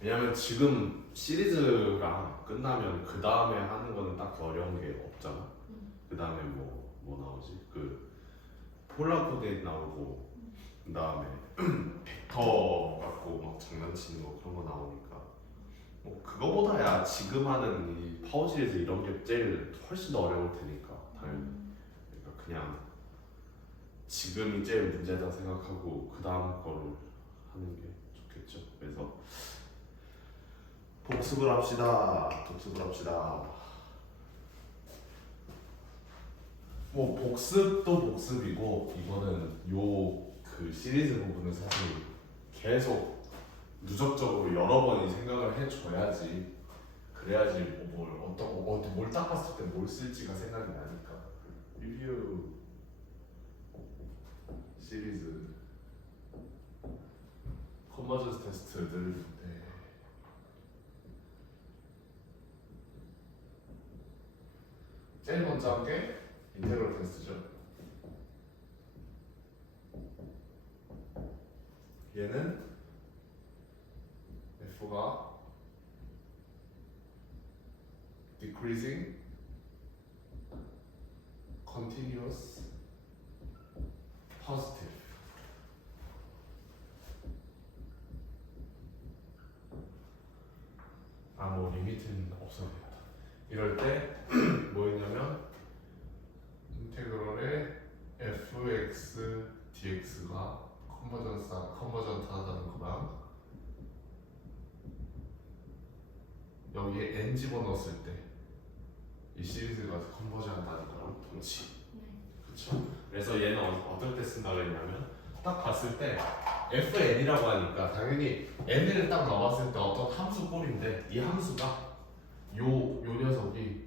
왜냐면 지금 시리즈가 끝나면 그 다음에 하는 거는 딱히 어려운 게 없잖아. 그 다음에 뭐 나오지? 그 폴라 코드에 나오고 그 다음에 벡터 갖고 막 장난치는 거 그런 거 나오니까 뭐 그거보다야 지금 하는 이 파워 시리즈 이런 게 제일 훨씬 더 어려울 테니까 당연히. 그러니까 그냥 지금이 제일 문제다 생각하고 그 다음 거를 하는 게 좋겠죠. 그래서 복습을 합시다. 뭐 복습도 복습이고 이거는 요 그 시리즈 부분은 사실 계속 누적적으로 여러 번 이 생각을 해줘야지 그래야지 뭘 딱 봤을 때 뭘 쓸지가 생각이 나니까. 리뷰 시리즈 컨버전스 테스트들. 네. 제일 먼저 한 게 인테그럴 테스트죠. 얘는 F가 decreasing, continuous, positive. 뭐 리미트는 없어야겠다. 이럴 때 뭐였냐면 인테그럴의 fx dx가 컨버전트하다는 거랑 여기에 n 집어넣었을 때 이 시리즈가 컨버전한다는 거랑 동치. 그렇죠? 그래서 얘는 어떨 때 쓴다 그랬냐면 딱 봤을 때 fn이라고 하니까 당연히 n을 딱 넣었을 때 어떤 함수 꼴인데 이 함수가 요 녀석이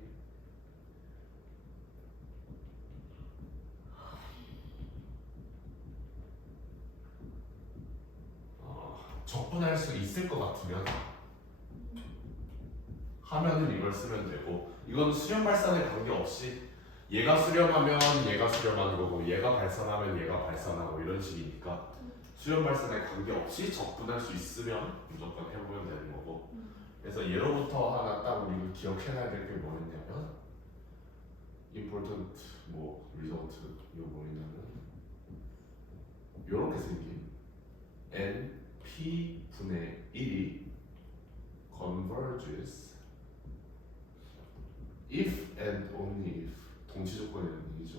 적분할 수 있을 것 같으면 하면은 이걸 쓰면 되고, 이건 수렴 발산에 관계없이 얘가 수렴하면 얘가 수렴하는 거고 얘가 발산하면 얘가 발산하고 이런 식이니까 수렴 발산에 관계없이 적분할 수 있으면 무조건 해보면 되는 거고. 그래서 예로부터 하나 딱 우리가 기억해놔야 될 게 뭐였냐면 important result 이거 뭐였냐면 요렇게 생긴 n p 분의 1이 converges if and only if 동치 조건이라는 얘기죠.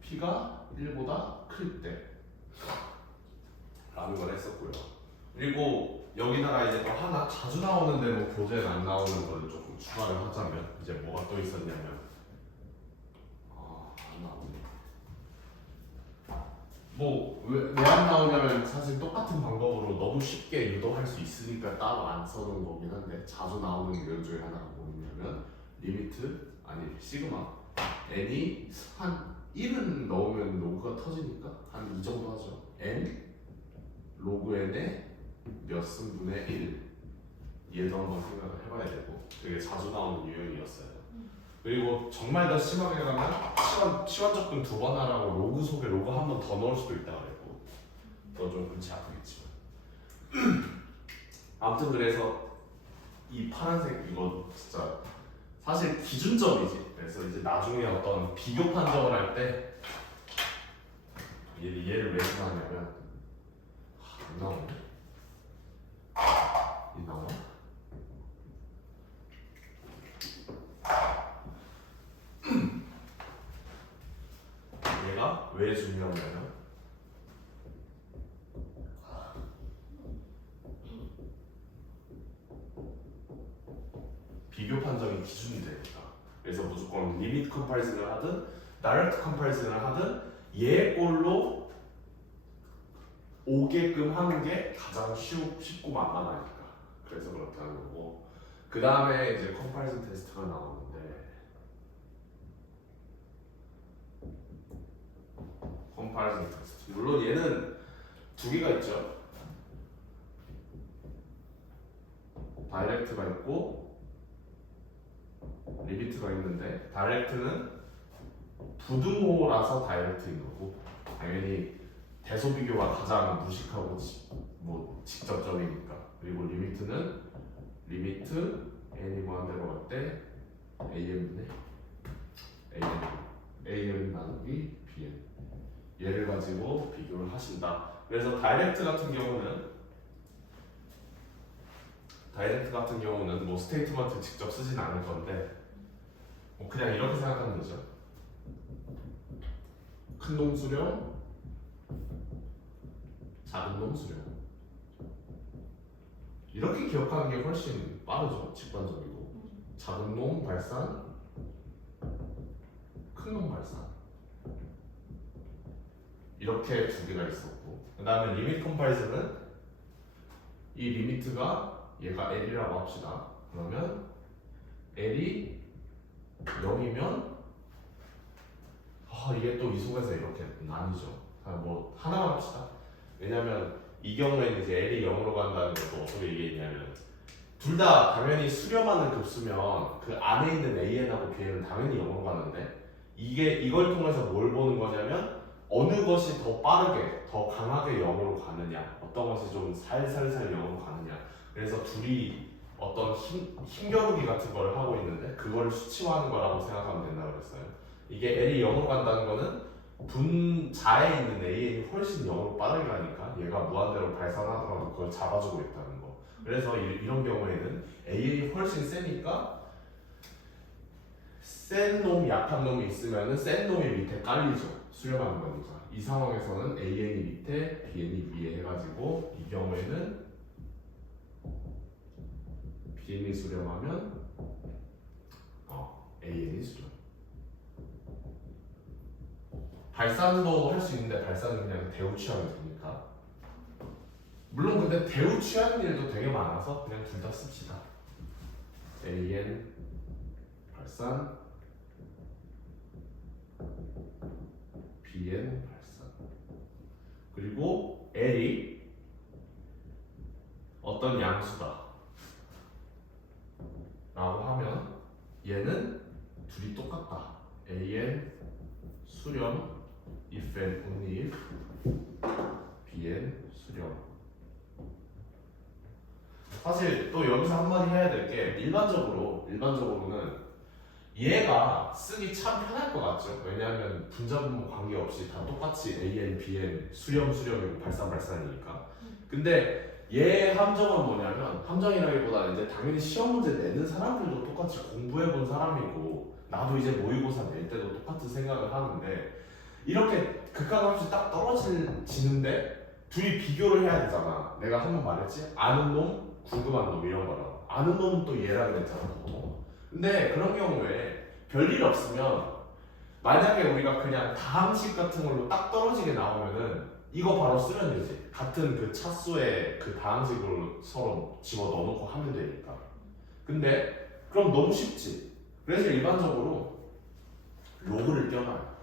p가 1보다 클 때 라는 걸 했었고요. 그리고 여기다가 이제 또 하나 자주 나오는데 뭐 교재에 안 나오는 거를 조금 추가를 하자면 이제 뭐가 또 있었냐면 안 나오네. 뭐 왜 안 나오냐면 사실 똑같은 방법으로 너무 쉽게 유도할 수 있으니까 따로 안 써놓은 거긴 한데 자주 나오는 유형 중에 하나가 뭐냐면 리미트 아니 시그마 n이 한 1은 넣으면 로그가 터지니까 한 이 정도 하죠. n 로그 n의 몇 승분의 1 얘도 한번 생각을 해봐야 되고 되게 자주 나오는 유형이었어요. 그리고 정말 더 심하게 가면 시간 접근 2번 하라고 로그 속에 로그 한 번 더 넣을 수도 있다 그랬고 그건 좀 그렇지 않겠지만 아무튼 그래서 이 파란색 이거 진짜 사실 기준점이지. 그래서 이제 나중에 어떤 비교 판정을 할 때 얘를 왜 생각하냐면 안 나오네? 이 나와? 얘가 왜 중요하냐면 비교 판정이 기준이 되니까. 그래서 무조건 리미트 컴파리즌을 하든 다이렉트 컴파리즌을 하든 얘 꼴로 오게끔 하는 게 가장 쉽고 만만하니까. 그래서 그렇다는 거고. 그 다음에 이제 컴파리즌 테스트가 나오는데 컴파리즌 테스트 물론 얘는 두 개가 있죠. 다이렉트가 있고 리미트가 있는데 다이렉트는 부등호라서 다이렉트인 거고 당연히 대소비교가 가장 무식하고 직접 직접적이니까. 그리고 리미트는 리미트 n이 무한대로 갈 때 am분의 am 나누기 bn 얘를 가지고 비교를 하신다. 그래서 다이렉트 같은 경우는 뭐 스테이트먼트 직접 쓰진 않을 건데 뭐 그냥 이렇게 생각하면 되죠. 큰 놈 수렴, 작은 놈 수렴. 이렇게 기억하는 게 훨씬 빠르죠. 직관적이고. 작은 놈 발산, 큰 놈 발산. 이렇게 두 개가 있었고, 그 다음에 리미트 컴파리즌은 이 리미트가 얘가 L이라고 합시다. 그러면 L이 0이면 이게 또 이 속에서 이렇게 나뉘죠. 뭐 하나만 합시다. 왜냐면 이 경우에는 이제 L이 0으로 간다는 것도 어떻게 얘기했냐면 둘 다 당연히 수렴하는 급수면 그 안에 있는 AN하고 BN은 당연히 0으로 가는데 이걸 통해서 뭘 보는 거냐면 어느 것이 더 빠르게 더 강하게 0으로 가느냐, 어떤 것이 좀 살살살 0으로 가느냐. 그래서 둘이 어떤 힘겨루기 같은 걸 하고 있는데 그거를 수치화하는 거라고 생각하면 된다고 그랬어요. 이게 L이 0으로 간다는 거는 분자에 있는 AN이 훨씬 0으로 빠르게 가니까 얘가 무한대로 발산하더라도 그걸 잡아주고 있다는 거. 그래서 이런 경우에는 AN이 훨씬 세니까 센 놈, 약한 놈이 있으면은 센 놈이 밑에 깔리죠. 수렴하는 거니까. 이 상황에서는 AN이 밑에, BN이 위에 해가지고 이 경우에는 BN이 수렴하면 AN이 수렴. 발산도 할 수 있는데 발산은 그냥 대우 취하면 되니까. 물론 근데 대우 취하는 일도 되게 많아서 그냥 둘 다 씁시다. AN 발산, BN 발산. 그리고 L이 어떤 양수다 라고 하면 얘는 둘이 똑같다. AN 수렴 if and only if BN 수렴. 사실 또 여기서 한마디 해야 될 게 일반적으로는 얘가 쓰기 참 편할 것 같죠. 왜냐하면 분자분모 관계없이 다 똑같이 AN, BN 수렴이고 발산이니까. 근데 얘 함정은 뭐냐면 함정이라기보다 이제 당연히 시험 문제 내는 사람들도 똑같이 공부해본 사람이고 나도 이제 모의고사 낼 때도 똑같은 생각을 하는데 이렇게 극한값이 딱 떨어지는데 둘이 비교를 해야 되잖아. 내가 한 번 말했지? 아는 놈, 궁금한 놈 이런 거라고. 아는 놈은 또 얘라 그랬잖아 보통. 근데 그런 경우에 별일 없으면 만약에 우리가 그냥 다항식 같은 걸로 딱 떨어지게 나오면은 이거 바로 쓰면 되지. 같은 그 차수의 그 다항식으로 서로 집어 넣어놓고 하면 되니까. 근데 그럼 너무 쉽지. 그래서 일반적으로 로그를 껴놔요.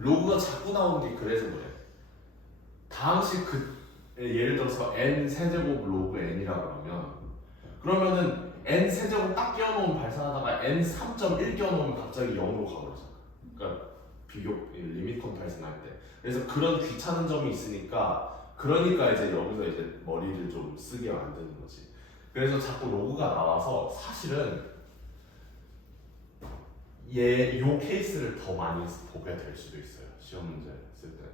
로그가 자꾸 나오는 게 그래서 그래. 다항식 예를 들어서 n 세제곱 로그 n이라고 그러면은 n 세제곱 딱 끼워놓으면 발산하다가 n 3.1 끼워놓으면 갑자기 0으로 가버리잖아. 그러니까 리미트 컴파리즌 할 때. 그래서 그런 귀찮은 점이 있으니까 그러니까 이제 여기서 이제 머리를 좀 쓰게 만드는 거지. 그래서 자꾸 로그가 나와서 사실은 요 케이스를 더 많이 보게 될 수도 있어요. 시험 문제 쓸 때는.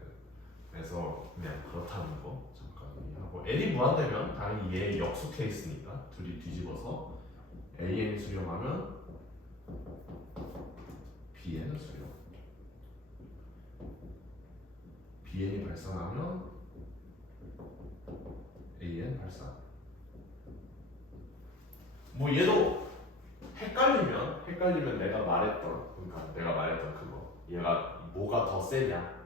그래서 그냥 그렇다는 거 잠깐 이해하고 n이 무한되면 당연히 얘 역수 케이스니까 둘이 뒤집어서 AN이 수렴하면 BN은 수렴, BN이 발산하면 AN 발산. 뭐 얘도 헷갈리면 내가 말했던 그거 얘가 뭐가 더 세냐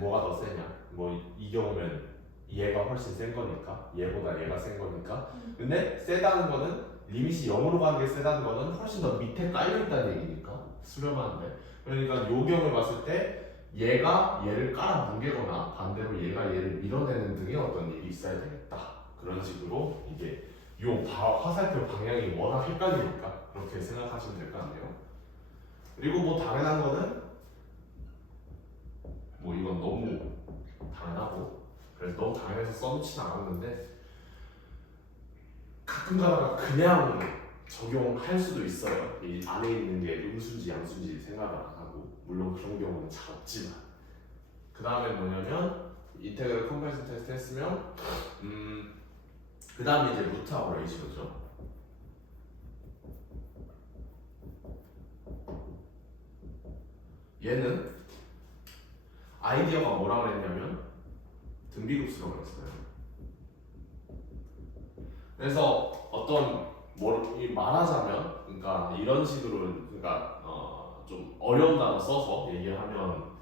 뭐가 더 세냐 뭐 이 경우면 얘가 훨씬 센 거니까 얘보다 얘가 센 거니까. 근데 세다는 거는 리밋이 0으로 가는 게 세다는 거는 훨씬 더 밑에 깔려있다는 얘기니까 수렴하는데. 그러니까 요 경우를 봤을 때 얘가 얘를 깔아 뭉개거나 반대로 얘가 얘를 밀어내는 등의 어떤 일이 있어야 되겠다. 그런 식으로 이게 요 화살표 방향이 워낙 헷갈리니까 그렇게 생각하시면 될 것 같네요. 그리고 뭐 당연한 거는 뭐 이건 너무 당연하고 그래서 너무 당연해서 써놓진 않았는데 가끔 가다가 그냥 적용할 수도 있어요. 이 안에 있는 게 음수인지 양수인지 생각을 안 하고, 물론 그런 경우는 잘 없지만. 그 다음에 뭐냐면 인테그럴 컴퍼리즌 테스트 했으면 그 다음에 이제 루트하고 레이시오죠. 얘는 아이디어가 뭐라고 그랬냐면 등비급수라고 그랬어요. 그래서 어떤 말하자면, 그러니까 이런 식으로, 그러니까 좀 어려운 단어 써서 얘기하면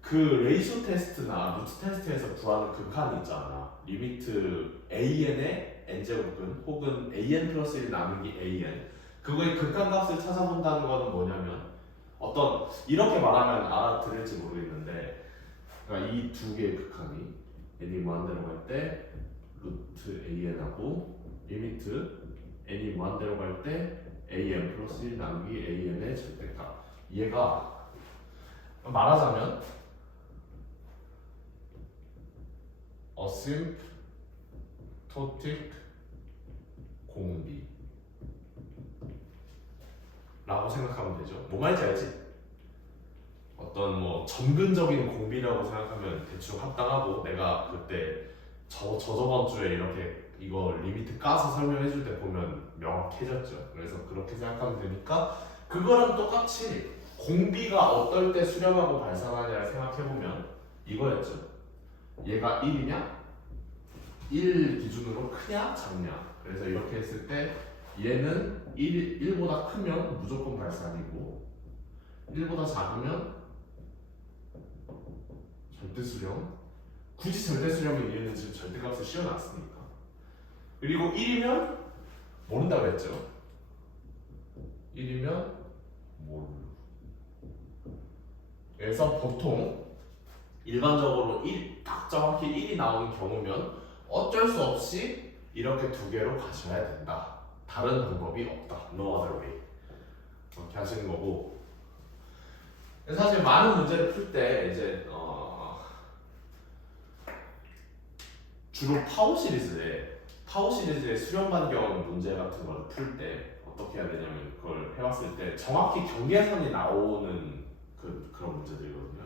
그 레이쇼 테스트나 루트 테스트에서 구하는 극한이 있잖아. 리미트 an의 n제곱근 혹은 an 플러스 1 나누기 an, 그거의 극한값을 찾아본다는 거는 뭐냐면, 어떤 이렇게 말하면 알아들을지 모르겠는데, 그러니까 이 두 개의 극한이 n이 무한대로 갈 때 루트 an하고 리미트 n이 무한대로 갈 때 an 플러스 1 나누기 an의 절대값, 얘가 말하자면 asymptotic 공비 라고 생각하면 되죠. 뭐 말인지 알지? 어떤 뭐 점근적인 공비라고 생각하면 대충 합당하고, 내가 그때 저번 주에 이렇게 이거 리미트 까서 설명해 줄 때 보면 명확해졌죠. 그래서 그렇게 생각하면 되니까, 그거랑 똑같이 공비가 어떨 때 수렴하고 발산하냐를 생각해 보면 이거였죠. 얘가 1이냐? 1 기준으로 크냐 작냐. 그래서 이렇게 했을 때 얘는 1보다 크면 무조건 발산이고, 1보다 작으면 절대 수렴. 굳이 절대 수렴의 이유는 지금 절대값을 씌워놨으니까. 그리고 1이면 모른다고 했죠. 1이면 모르. 그래서 보통 일반적으로 딱 정확히 1이 나오는 경우면 어쩔 수 없이 이렇게 두 개로 가셔야 된다. 다른 방법이 없다. No other way. 이렇게 하시는 거고. 사실 많은 문제를 풀 때 이제 주로 파워 시리즈의 수렴 반경 문제 같은 걸 풀 때 어떻게 해야 되냐면, 그걸 해왔을 때 정확히 경계선이 나오는 그런 문제들이거든요.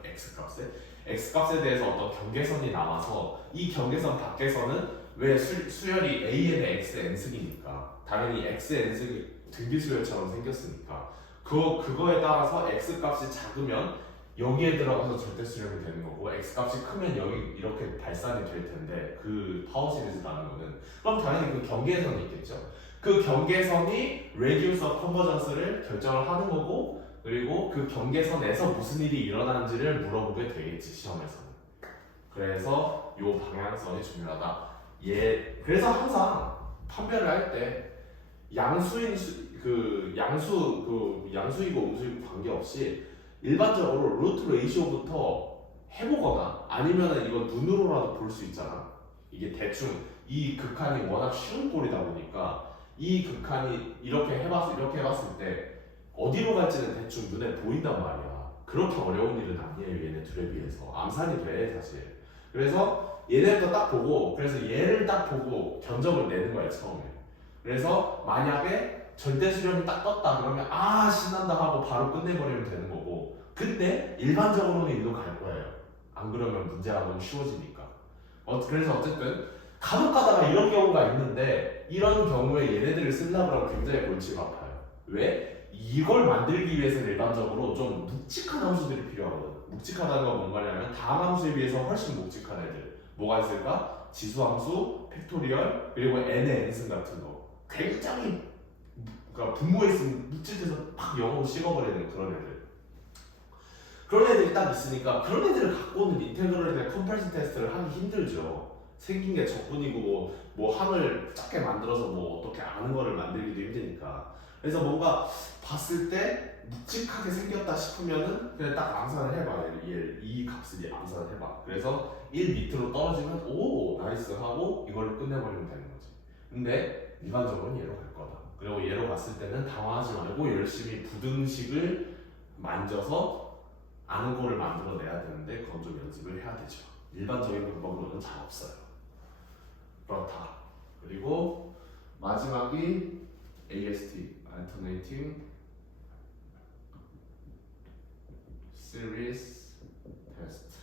X값에 대해서 어떤 경계선이 나와서 이 경계선 밖에서는 왜 수열이 AN의 X N승이니까 당연히 X N승이 등비수열처럼 생겼으니까 그거에 따라서 X값이 작으면 여기에 들어가서 절대 수렴이 되는 거고, X값이 크면 여기 이렇게 발산이 될 텐데, 그 파워 시리즈라는 거는 그럼 당연히 그 경계선이 있겠죠. 그 경계선이 레디우스 오브 컨버전스를 결정을 하는 거고, 그리고 그 경계선에서 무슨 일이 일어나는지를 물어보게 되겠지, 시험에서는. 그래서 이 방향성이 중요하다. 그래서 항상 판별을 할 때 양수이고 음수이고 관계없이 일반적으로 루트 레이시오부터 해보거나, 아니면 이거 눈으로라도 볼 수 있잖아. 이게 대충 이 극한이 워낙 쉬운 꼴이다 보니까 이 극한이 이렇게 해봤을 때 어디로 갈지는 대충 눈에 보인단 말이야. 그렇게 어려운 일은 아니에요, 얘네 둘에 비해서. 암산이 돼, 사실. 그래서 얘네부터 딱 보고, 그래서 얘를 딱 보고 견적을 내는 거야, 처음에. 그래서 만약에 절대 수렴이 딱 떴다 그러면 신난다 하고 바로 끝내버리면 되는 거고, 근데 일반적으로는 일로 갈 거예요. 안 그러면 문제가 너무 쉬워지니까. 그래서 어쨌든 간혹 가다가 이런 경우가 있는데, 이런 경우에 얘네들을 쓰려고 하면 굉장히 골치가 아파요. 왜? 이걸 만들기 위해서는 일반적으로 좀 묵직한 함수들이 필요하거든. 묵직하다는 건 뭔 말이냐면 다음 함수에 비해서 훨씬 묵직한 애들. 뭐가 있을까? 지수함수, 팩토리얼, 그리고 n의 n승 같은 거. 굉장히 그러니까 분모에 있으면 묵직해서 팍 영어로 식어버리는 그런 애들. 그런 애들이 딱 있으니까 그런 애들을 갖고는 인테그럴에 대한 컴퍼리즌 테스트를 하기 힘들죠. 생긴 게 적분이고 뭐 항을 작게 만들어서 뭐 어떻게 아는 거를 만들기도 힘드니까. 그래서 뭔가 봤을 때 묵직하게 생겼다 싶으면은 그냥 딱 암산을 해봐. 이 값을 암산을 해봐. 그래서 1 밑으로 떨어지면 오 나이스 하고 이걸로 끝내버리면 되는 거지. 근데 일반적으로는 얘로 갈 거다. 그리고 얘로 갔을 때는 당황하지 말고 열심히 부등식을 만져서 아는 거를 만들어내야 되는데, 그건 좀 연습을 해야 되죠. 일반적인 방법으로는 잘 없어요. 그렇다. 그리고 마지막이 AST Alternating Series Test.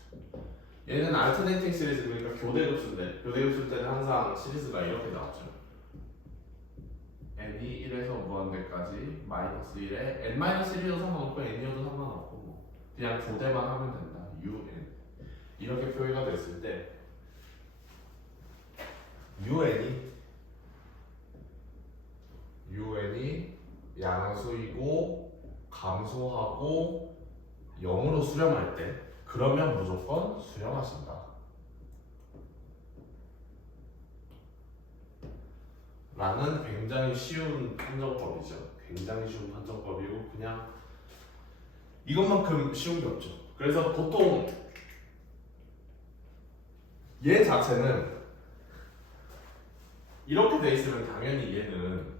얘는 Alternating Series 그러니까 교대급수인데 교대급수 때는 항상 시리즈가 이렇게 나오죠. n이 1에서 무한대까지 마이너스 1에 n-1이어도 상관없고 n이어도 상관없고 뭐 그냥 교대만 하면 된다. un 이렇게 표기가 됐을 때 un이 양수이고 감소하고 0으로 수렴할 때 그러면 무조건 수렴하신다 라는 굉장히 쉬운 판정법이죠. 굉장히 쉬운 판정법이고 그냥 이것만큼 쉬운 게 없죠. 그래서 보통 얘 자체는 이렇게 돼 있으면 당연히 얘는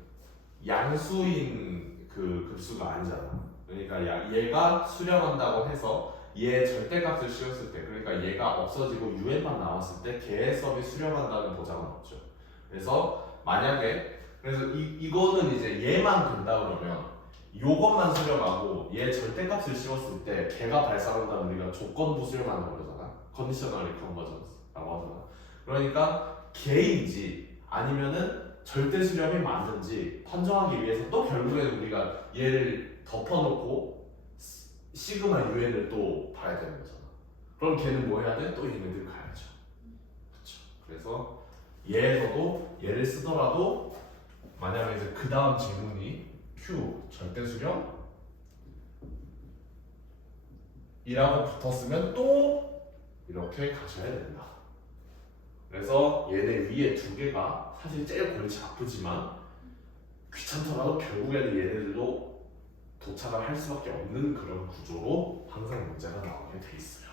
양수인 그 급수가 아니잖아. 그러니까 얘가 수렴한다고 해서 얘 절대값을 씌웠을 때 그러니까 얘가 없어지고 un만 나왔을 때 걔의 섭이 수렴한다는 보장은 없죠. 그래서 만약에 그래서 이거는 이제 얘만 된다 그러면 요것만 수렴하고 얘 절대값을 씌웠을 때 걔가 발생한다면 우리가 조건부 수렴하는 거잖아. 컨디셔널리 컨버전스라고 하잖아. 그러니까 걔인지 아니면은 절대 수렴이 맞는지 판정하기 위해서 또 결국에는 우리가 얘를 덮어놓고 시그마 un을 또 봐야 되는 거잖아. 그럼 걔는 뭐 해야 돼? 또 얘네들 가야죠. 그렇죠. 그래서 얘에서도 얘를 쓰더라도 만약에 이제 그 다음 질문이 Q 절대 수렴 이라고 붙었으면 또 이렇게 가셔야 된다. 그래서 얘네 위에 두 개가 사실 제일 골치 아프지만 귀찮더라도 결국에는 얘네들도 도착을 할 수밖에 없는 그런 구조로 항상 문제가 나오게 돼 있어요.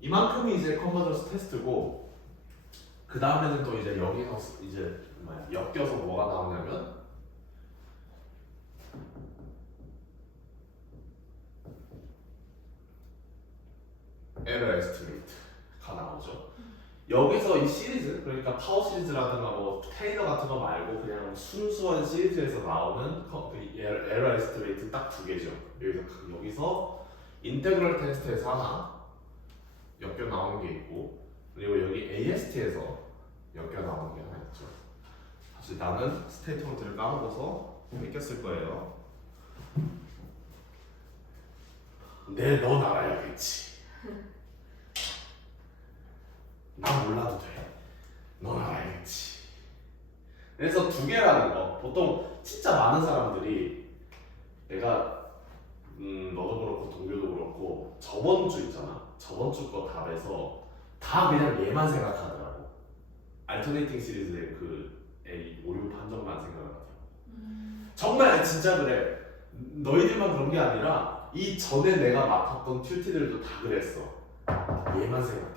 이만큼이 이제 컨버전스 테스트고 그 다음에는 또 이제 여기서 이제 엮여서 뭐가 나오냐면 에러 에스티메이트가 나오죠. 여기서 이 시리즈 그러니까 파워 시리즈라든가 뭐 테이너 같은 거 말고 그냥 순수한 시리즈에서 나오는 에러 에스티메이트 딱 두 개죠. 여기서 인테그럴 테스트에서 하나 엮여 나오는 게 있고 그리고 여기 AST에서 엮여 나오는 게 하나 있죠. 사실 나는 스테이트먼트를 까먹어서 뺏겼을 거예요. 네, 넌 알아야겠지. 난 몰라도 돼. 넌 알아야겠지. 그래서 두 개라는 거 보통 진짜 많은 사람들이 내가 너도 그렇고 동료도 그렇고 저번 주 있잖아. 저번 주 거 답에서 다 그냥 얘만 생각하더라고. 알터네이팅 시리즈의 그 A 오류 판정만 생각하더라고. 정말 진짜 그래. 너희들만 그런 게 아니라 이 전에 내가 맡았던 튜티들도 다 그랬어. 얘만 생각해.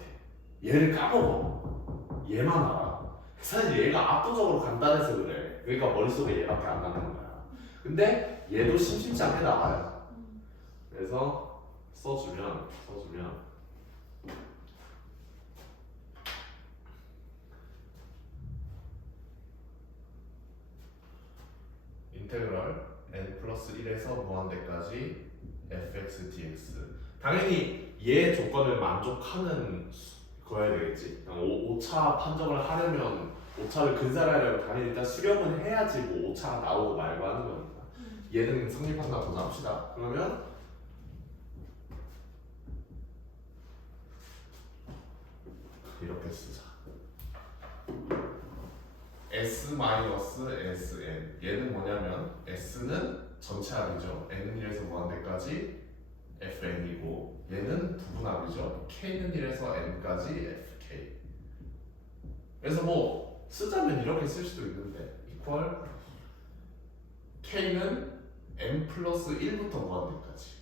얘를 까먹어. 얘만 알아. 사실 얘가 압도적으로 간단해서 그래. 그러니까 머릿속에 얘밖에 안 남는 거야. 근데 얘도 심심치 않게 나와요. 그래서 써주면 인테그럴 n 플러스 1에서 무한대까지 fx dx 당연히 얘 조건을 만족하는 거야 되겠지. 오차 판정을 하려면 오차를 근사하려면 당연히 일단 수렴은 해야지 뭐 오차가 나오고 말고 하는 거니까 얘는 성립한다 보자 합시다. 그러면 이렇게 쓰자. S-SN 얘는 뭐냐면 S는 전체 합이죠. N은 1에서 무한대까지 FN이고 얘는 부분합이죠. K는 1에서 N까지 FK. 그래서 뭐 쓰자면 이렇게 쓸 수도 있는데 equal K는 N 플러스 1부터 무한대까지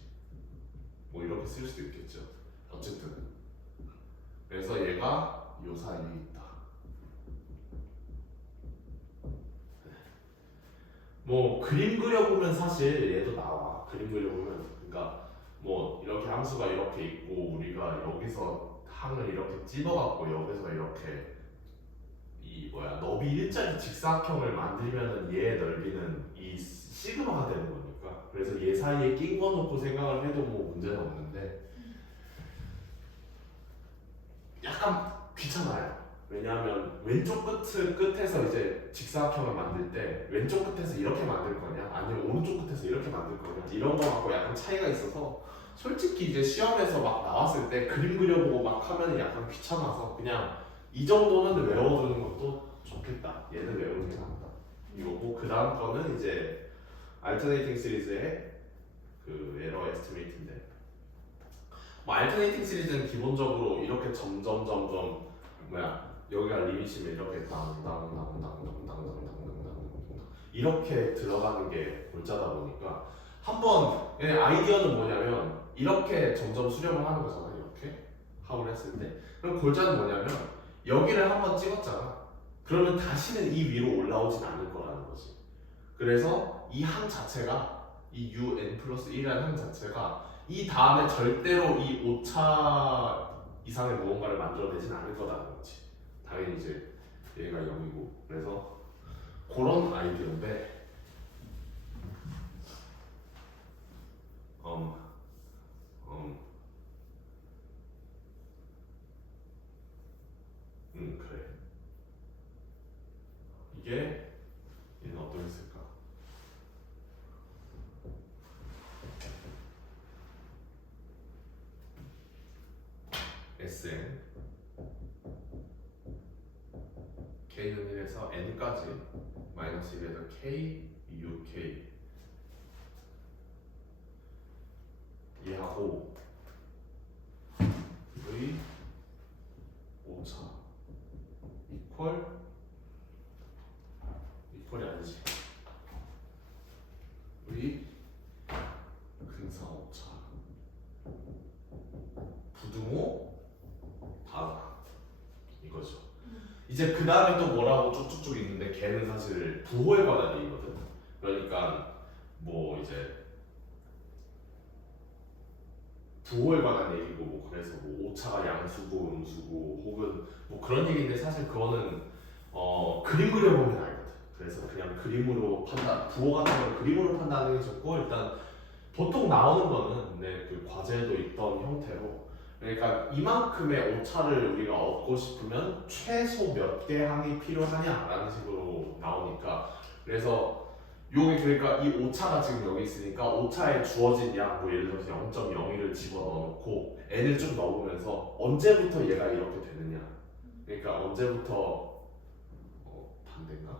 뭐 이렇게 쓸 수도 있겠죠. 어쨌든 그래서 얘가 요 사이에 있다. 뭐 그림 그려보면 사실 얘도 나와. 그림 그려보면 그러니까 뭐 이렇게 함수가 이렇게 있고 우리가 여기서 항을 이렇게 찝어갖고 여기서 이렇게 이 너비 범위 일자리 직사각형을 만들면은 얘의 넓이는 이 시그마가 되는 거니까. 그래서 얘 사이에 낀 거 놓고 생각을 해도 뭐 문제는 없는데 약간 귀찮아요. 왜냐하면 왼쪽 끝에서 이제 직사각형을 만들 때 왼쪽 끝에서 이렇게 만들 거냐 아니면 오른쪽 끝에서 이렇게 만들 거냐 이런 거 갖고 약간 차이가 있어서 솔직히 이제 시험에서 막 나왔을 때 그림 그려보고 막 하면 약간 귀찮아서 그냥 이 정도는 외워두는 것도 좋겠다. 얘는 외우는 게 낫다. 이거고 그 다음 거는 이제 알터네이팅 시리즈의 그 에러 에스티메이트인데 뭐 알터네이팅 시리즈는 기본적으로 이렇게 점점 여기가 리미시면 이렇게 이렇게 들어가는 게 골자다 보니까 한번 아이디어는 뭐냐면 이렇게 점점 수렴을 하는 거잖아. 이렇게 하고 했을 때 그럼 골자는 뭐냐면 여기를 한번 찍었잖아. 그러면 다시는 이 위로 올라오진 않을 거라는 거지. 그래서 이 항 자체가 이 un 플러스 1이라는 항 자체가 이 다음에 절대로 이 오차 이상의 무언가를 만들어내진 않을 거라는 거지. 당연히 이제 얘가 0이고 그래서 그런 아이디어인데 음, 그래. 이게 얘는 어떠했을까? Sn K는 1에서 N까지 마이너스 1에서 K, UK 얘하고 V 오차 이퀄이 아니지 V 근사 오차 부등호 다다 이거죠. 이제 그 다음에 또 뭐라고 쭉쭉쭉 있는데 걔는 사실 부호에 관한 얘기거든. 그러니까 뭐 이제 부호에 관한 얘기고 뭐 그래서 뭐 오차가 양수고 음수고 혹은 뭐 그런 얘기인데 사실 그거는 그림 그려보면 알거든. 그래서 그냥 그림으로 부호 같은 걸 그림으로 판단하는 게 좋고 일단 보통 나오는 거는 그 과제에도 있던 형태로 그러니까 이만큼의 오차를 우리가 얻고 싶으면 최소 몇 개 항이 필요하냐라는 식으로 나오니까 그래서 요게 그러니까 이 오차가 지금 여기 있으니까 오차에 주어진 양 뭐 예를 들어서 0.01을 집어넣고 n을 좀 넣으면서 언제부터 얘가 이렇게 되느냐 그러니까 언제부터 반대인가?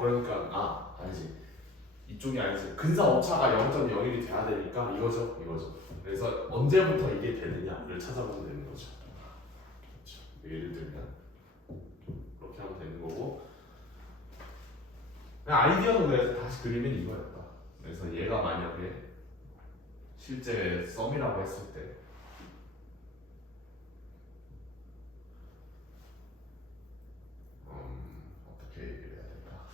그러니까 아니지 이쪽이 아니지 근사 오차가 0.01이 돼야 되니까 이거죠. 그래서 언제부터 이게 되느냐를 찾아보면 되는 거죠. 그렇죠. 예를 들면 그렇게 하면 되는 거고 그냥 아이디어는 그래서 다시 그리면 이거였다. 그래서 얘가 만약에 실제 썸이라고 했을 때 어떻게 얘기를 해야 될까?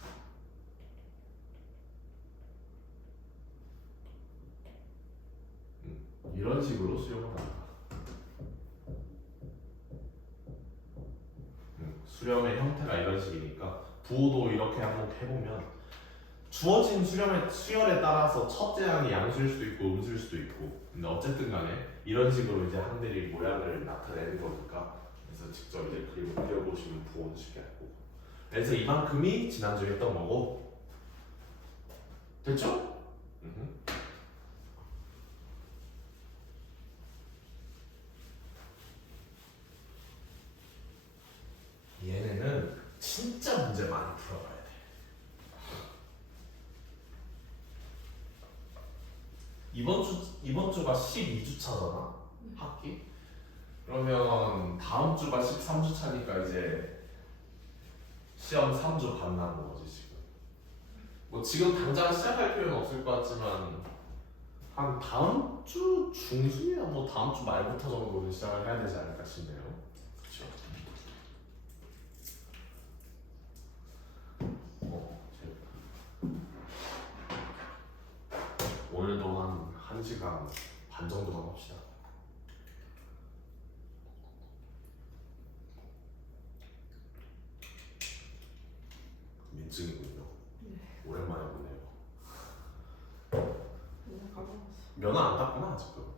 이런 식으로 수렴을 한다. 수렴의 형태가 이런 식이니까 부호도 이렇게 한번 해보면 주어진 수열에 따라서 첫째 항이 양수일 수도 있고 음수일 수도 있고 근데 어쨌든 간에 이런 식으로 이제 항들이 모양을 나타내는 거니까 그래서 직접 이제 그림을 그려보시면 부호는 쉽게 알 거고 그래서 이만큼이 지난주에 했던 거고 됐죠? 얘네는 진짜 문제 많이 풀어봐야 돼. 이번 주가 12주차잖아 학기. 그러면 다음 주가 13주차니까 이제 시험 3주 반 남은 거지 지금. 뭐 지금 당장 시작할 필요는 없을 것 같지만 한 다음 주 중순이나 뭐 다음 주 말부터 정도는 시작을 해야 되지 않을까 싶네요. 그렇죠. 오늘도 한 1시간 반 정도만 합시다. 우증이군요. 네. 오랜만에 보네요. 그냥 까먹었어. 면허 안 땄구나 아직도.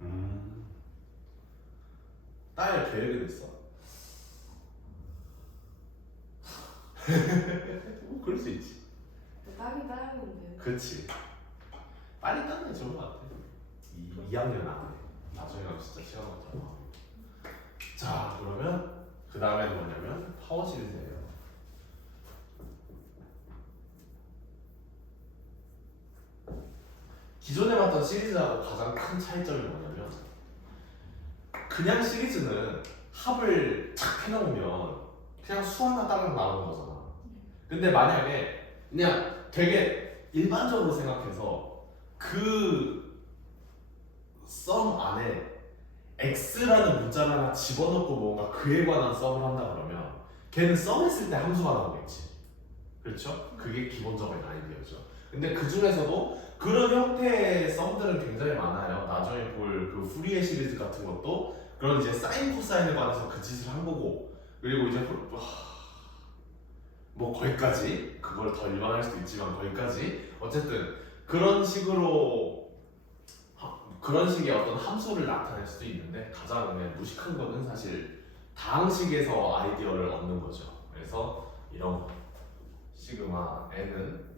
네. 딸 계획은 있어? 그럴 수 있지. 따긴 따야 되는데. 그치. 빨리 따는 게 좋은 것 같아. 2학년 안에. 나중에 가면 진짜 시간 없잖아. 자, 그러면 그 다음에는 뭐냐면 파워 시리즈예요. 기존에 봤던 시리즈하고 가장 큰 차이점이 뭐냐면 그냥 시리즈는 합을 착 해놓으면 그냥 수 하나 따르면 나오는 거잖아. 근데 만약에 그냥 되게 일반적으로 생각해서 그 썸 안에 x라는 문자를 하나 집어넣고 뭔가 그에 관한 썸을 한다 그러면 걔는 썸했을 때 함수가 나오겠지. 그렇죠? 그게 기본적인 아이디어죠. 근데 그 중에서도 그런 형태의 썸들은 굉장히 많아요. 나중에 볼 그 후리에 시리즈 같은 것도 그런 이제 사인 코사인에 관해서 그 짓을 한 거고, 그리고 이제 뭐 거기까지 그걸 더 일반화할 수도 있지만 거기까지 어쨌든 그런 식으로 그런 식의 어떤 함수를 나타낼 수도 있는데 가장 무식한 거는 사실 다항식에서 아이디어를 얻는 거죠. 그래서 이런 거 시그마 n은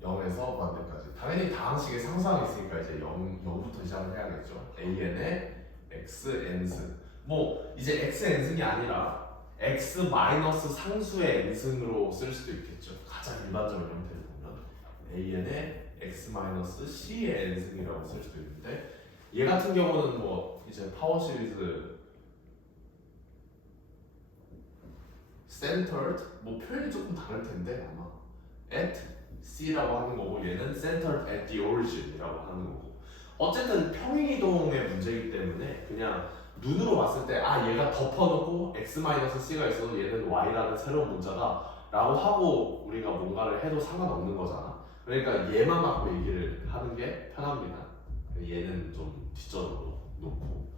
0에서 무한대까지 당연히 다항식의 상수항이 있으니까 이제 0부터 시작을 해야겠죠. an의 xn승 뭐 이제 xn승이 아니라 x 마이너스 상수의 n승으로 쓸 수도 있겠죠. 가장 일반적인 형태를 보면 an의 x 마이너스 c의 n승이라고 쓸 수도 있는데 얘 같은 경우는 뭐 이제 파워 시리즈 centered 뭐 표현이 조금 다를 텐데 아마 at c라고 하는 거고 얘는 centered at the origin이라고 하는 거고 어쨌든 평행이동의 문제이기 때문에 그냥 눈으로 봤을 때 아 얘가 덮어놓고 x-c가 있어도 얘는 y라는 새로운 문자다 라고 하고 우리가 뭔가를 해도 상관없는 거잖아. 그러니까 얘만 갖고 얘기를 하는 게 편합니다. 얘는 좀 뒷전으로 놓고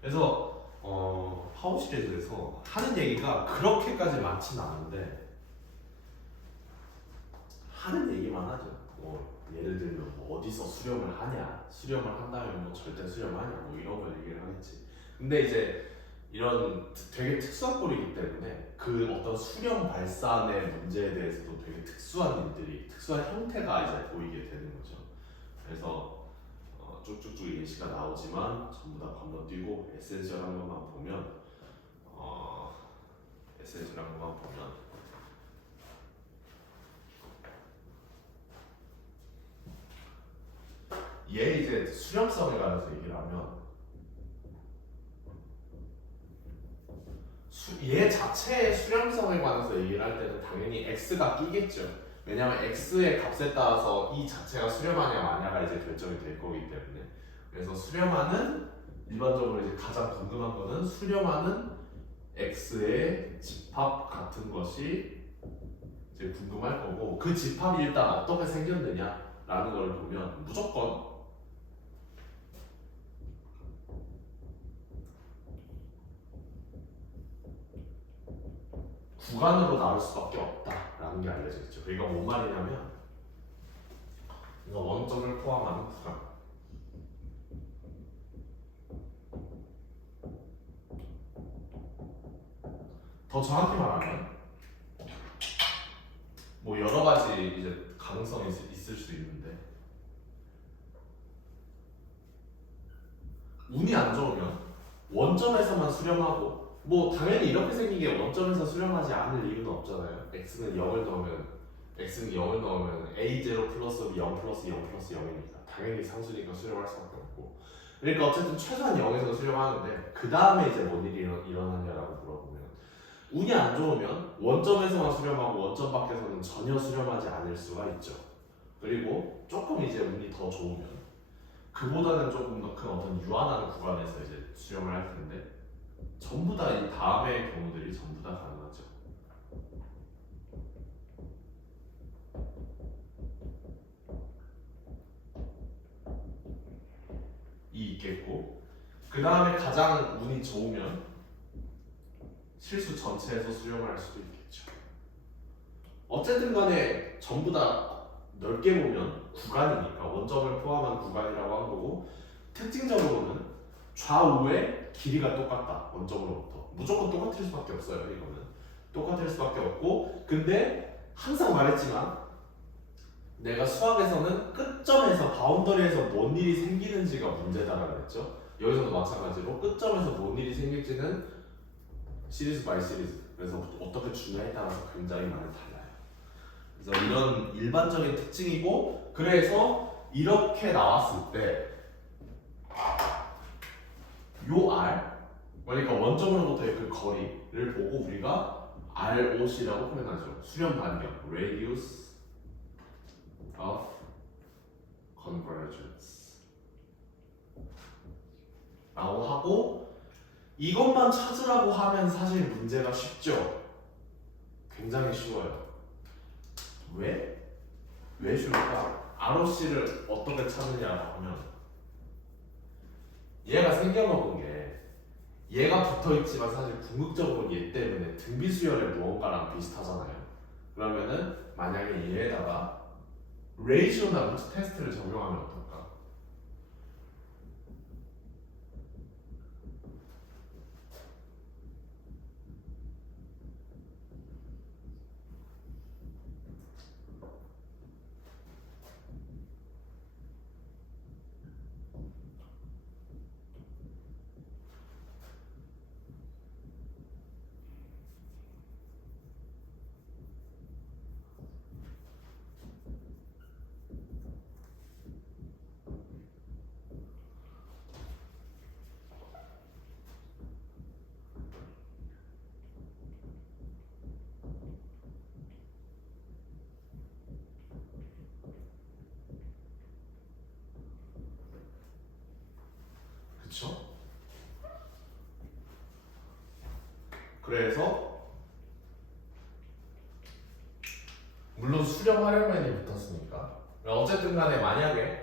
그래서 파워 시리즈에서 하는 얘기가 그렇게까지 많지는 않은데 하는 얘기만 하죠. 뭐 예를 들면 뭐 어디서 수렴을 하냐, 수렴을 한다면 뭐 절대 수렴하냐, 뭐 이런 걸 얘기를 하겠지. 근데 이제 이런 되게 특수한 꼴이기 때문에 그 어떤 수렴 발산의 문제에 대해서도 되게 특수한 일들이, 특수한 형태가 이제 보이게 되는 거죠. 그래서 쭉쭉쭉 예시가 나오지만 전부 다 건너뛰고 에센셜한 것만 보면 에센셜한 것만 보면 얘 이제 수렴성에 관해서 얘기를 하면 얘 자체의 수렴성에 관해서 얘기를 할 때는 당연히 x가 끼겠죠. 왜냐하면 x의 값에 따라서 이 자체가 수렴하냐 마냐가 이제 결정이 될 거기 때문에 그래서 수렴하는 일반적으로 이제 가장 궁금한 거는 수렴하는 x의 집합 같은 것이 이제 궁금할 거고 그 집합이 일단 어떻게 생겼느냐라는 걸 보면 무조건 구간으로 나올 수밖에 없다라는 게 알려져 있죠. 그러니까 뭔 말이냐면 이거 원점을 포함하는 구간. 더 정확히 말하면 뭐 여러 가지 이제 가능성이 있을 수 있는데 운이 안 좋으면 원점에서만 수렴하고 뭐 당연히 이렇게 생긴 게 원점에서 수렴하지 않을 이유는 없잖아요. x는 0을 넣으면 a0 플러스 0 플러스 0 플러스 0이니까 당연히 상수니까 수렴할 수밖에 없고 그러니까 어쨌든 최소한 0에서 수렴하는데 그 다음에 이제 뭔 일이 일어나냐라고 물어보면 운이 안 좋으면 원점에서만 수렴하고 원점 밖에서는 전혀 수렴하지 않을 수가 있죠. 그리고 조금 이제 운이 더 좋으면 그보다는 조금 더 큰 어떤 유한한 구간에서 이제 수렴을 할 텐데 전부 다 이 다음의 경우들이 전부 다 가능하죠. 이 있겠고 그 다음에 가장 운이 좋으면 실수 전체에서 수렴을 할 수도 있겠죠. 어쨌든 간에 전부 다 넓게 보면 구간이니까 원점을 포함한 구간이라고 한 거고 특징적으로는 좌우의 길이가 똑같다. 원점으로부터 무조건 똑같을 수밖에 없어요. 이거는 똑같을 수밖에 없고 근데 항상 말했지만 내가 수학에서는 끝점에서 바운더리에서 뭔 일이 생기는지가 문제다라고 했죠. 여기서도 마찬가지로 끝점에서 뭔 일이 생길지는 시리즈 바이 시리즈 그래서 어떻게 주냐에 따라서 굉장히 많이 달라요. 그래서 이런 일반적인 특징이고 그래서 이렇게 나왔을 때 요 R 그러니까 원점으로부터의 그 거리를 보고 우리가 ROC라고 표현하죠. 수렴 반경 Radius of Convergence 라고 하고 이것만 찾으라고 하면 사실 문제가 쉽죠. 굉장히 쉬워요. 왜? 왜 쉬울까? ROC를 어떻게 찾느냐고 하면 얘가 생겨먹은 게 얘가 붙어있지만 사실 궁극적으로 얘 때문에 등비수열의 무언가랑 비슷하잖아요. 그러면은 만약에 얘에다가 레이시오나 루트 테스트를 적용하면 어떨까? 그쵸? 그래서 물론 수렴하려면이 붙었으니까 어쨌든 간에 만약에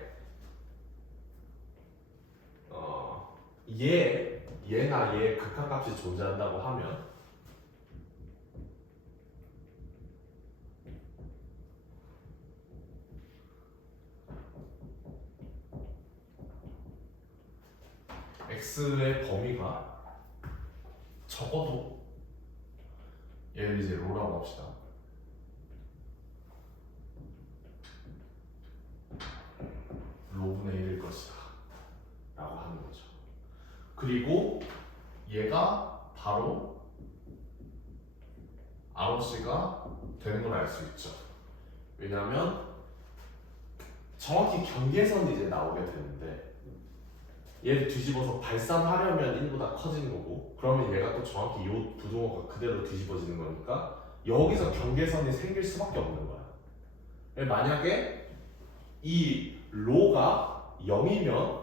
얘나 얘의 극한값이 존재한다고 하면 x의 범위가 적어도 얘를 이제 로라고 합시다. 로분의 1일 것이다 라고 하는 거죠. 그리고 얘가 바로 ROC가 되는 걸 알 수 있죠. 왜냐하면 정확히 경계선이 이제 나오게 되는데 얘를 뒤집어서 발산하려면 1보다 커지는 거고 그러면 얘가 또 정확히 이 부동호가 그대로 뒤집어지는 거니까 여기서 경계선이 생길 수밖에 없는 거야. 만약에 이 로가 0이면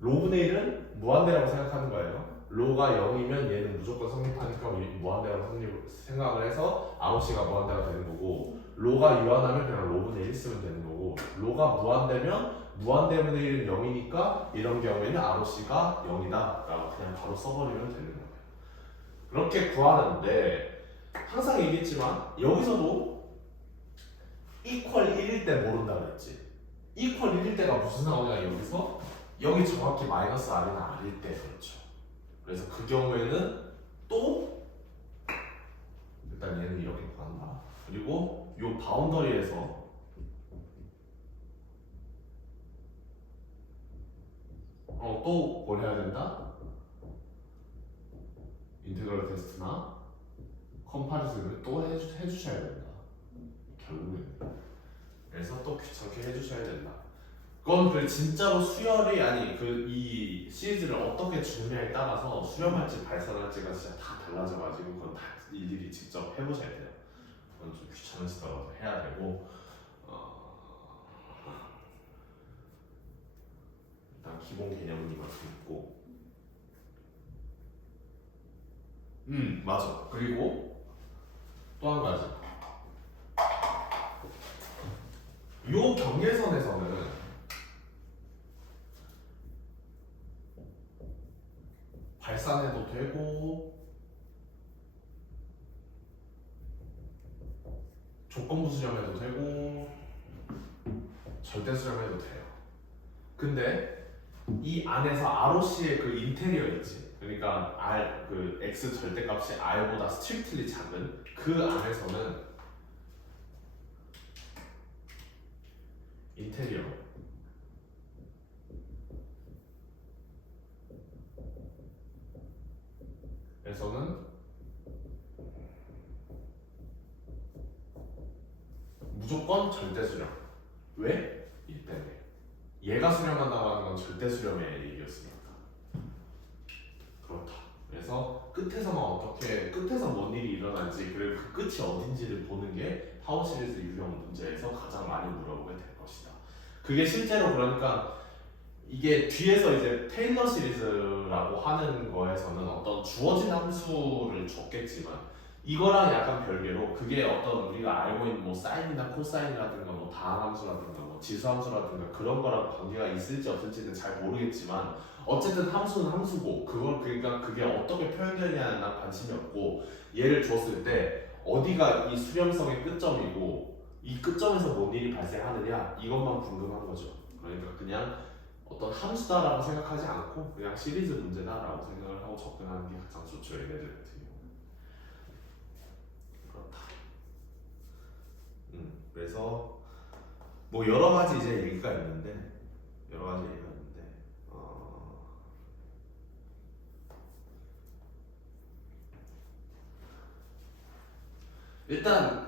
로분의 1은 무한대라고 생각하는 거예요. 로가 0이면 얘는 무조건 성립하니까 무한대라고 생각을 해서 ROC가 무한대가 되는 거고 로가 유한하면 그냥 로분의 1 쓰면 되는 거고 로가 무한대면 무한대분의 1은 0이니까 이런 경우에는 ROC가 0이다 라고 그냥 바로 써버리면 되는 거예요. 그렇게 구하는데 항상 얘기했지만 여기서도 equal 1일 때 모른다 그랬지. equal 1일 때가 무슨 상황이야 여기서? 여기 정확히 마이너스 R이나 R일 때 그렇죠. 그래서 그 경우에는 또 일단 얘는 이렇게 구한다. 그리고 요 바운더리에서 또 뭘 해야 된다? 인테그럴 테스트나 컴파리즌을 또 해주셔야 된다. 결국에는. 그래서 또 귀찮게 해주셔야 된다. 그건 그 진짜로 수열이 아니 그 이 시리즈를 어떻게 주느냐에 따라서 수렴할지 발산할지가 진짜 다 달라져가지고 그건 다 일일이 직접 해보셔야 돼요. 그건 좀 귀찮으시더라도 해야 되고 일단 기본 개념은 이만큼 있고 맞아. 그리고 또 한 가지 요 경계선에서는 발산해도 되고 조건부 수렴해도 되고 절대 수렴해도 돼요. 근데 이 안에서 ROC의 그 인테리어 있지. 그러니까 그 x 절대값이 r보다 스트릭트리 작은 그 안에서는 인테리어 에서는 무조건 절대 수렴. 왜? 이 때문에. 얘가 수렴한다고 하는 건 절대 수렴의 얘기였으니까. 그렇다. 그래서 끝에서 뭔 일이 일어날지 그리고 그 끝이 어딘지를 보는 게 파워 시리즈 유형 문제에서 가장 많이 물어보게 될 것이다. 그게 실제로 그러니까 이게 뒤에서 이제 테일러 시리즈라고 하는 거에서는 어떤 주어진 함수를 줬겠지만 이거랑 약간 별개로 그게 어떤 우리가 알고 있는 뭐 사인이나 코사인이라든가 뭐 다항함수라든가 뭐 지수함수라든가 그런 거랑 관계가 있을지 없을지는 잘 모르겠지만 어쨌든 함수는 함수고 그걸 그러니까 그게 어떻게 표현되냐는 난 관심이 없고 얘를 줬을 때 어디가 이 수렴성의 끝점이고 이 끝점에서 뭔 일이 발생하느냐 이것만 궁금한 거죠. 그러니까 그냥 어떤 함수다라고 생각하지 않고 그냥 시리즈 문제다라고 생각을 하고 접근하는 게 가장 좋죠. 얘네들 같은 경우는. 그렇다. 그래서 뭐 여러 가지 이제 얘기가 있는데 일단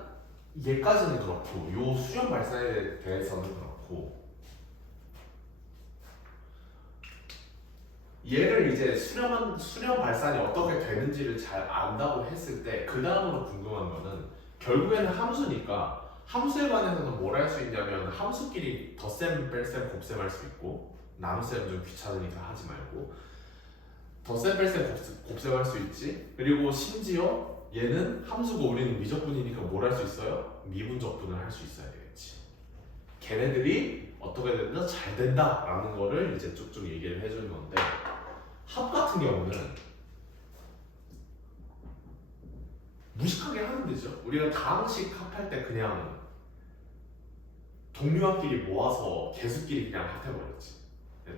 얘까지는 그렇고 요 수렴 발사에 대해서는 그렇고 얘를 이제 수렴 발산이 어떻게 되는지를 잘 안다고 했을 때 그 다음으로 궁금한 거는 결국에는 함수니까 함수에 관해서는 뭘 할 수 있냐면 함수끼리 덧셈, 뺄셈, 곱셈 할 수 있고 나눗셈 좀 귀찮으니까 하지 말고 덧셈, 뺄셈, 곱셈 할 수 있지. 그리고 심지어 얘는 함수고 우리는 미적분이니까 뭘 할 수 있어요? 미분적분을 할 수 있어야 되겠지. 걔네들이 어떻게 된다? 잘 된다 라는 거를 이제 쭉쭉 얘기를 해주는 건데 합 같은 경우는 무식하게 하면 되죠. 우리가 다항식 합할 때 그냥 동류합끼리 모아서 개수끼리 그냥 합해버렸지.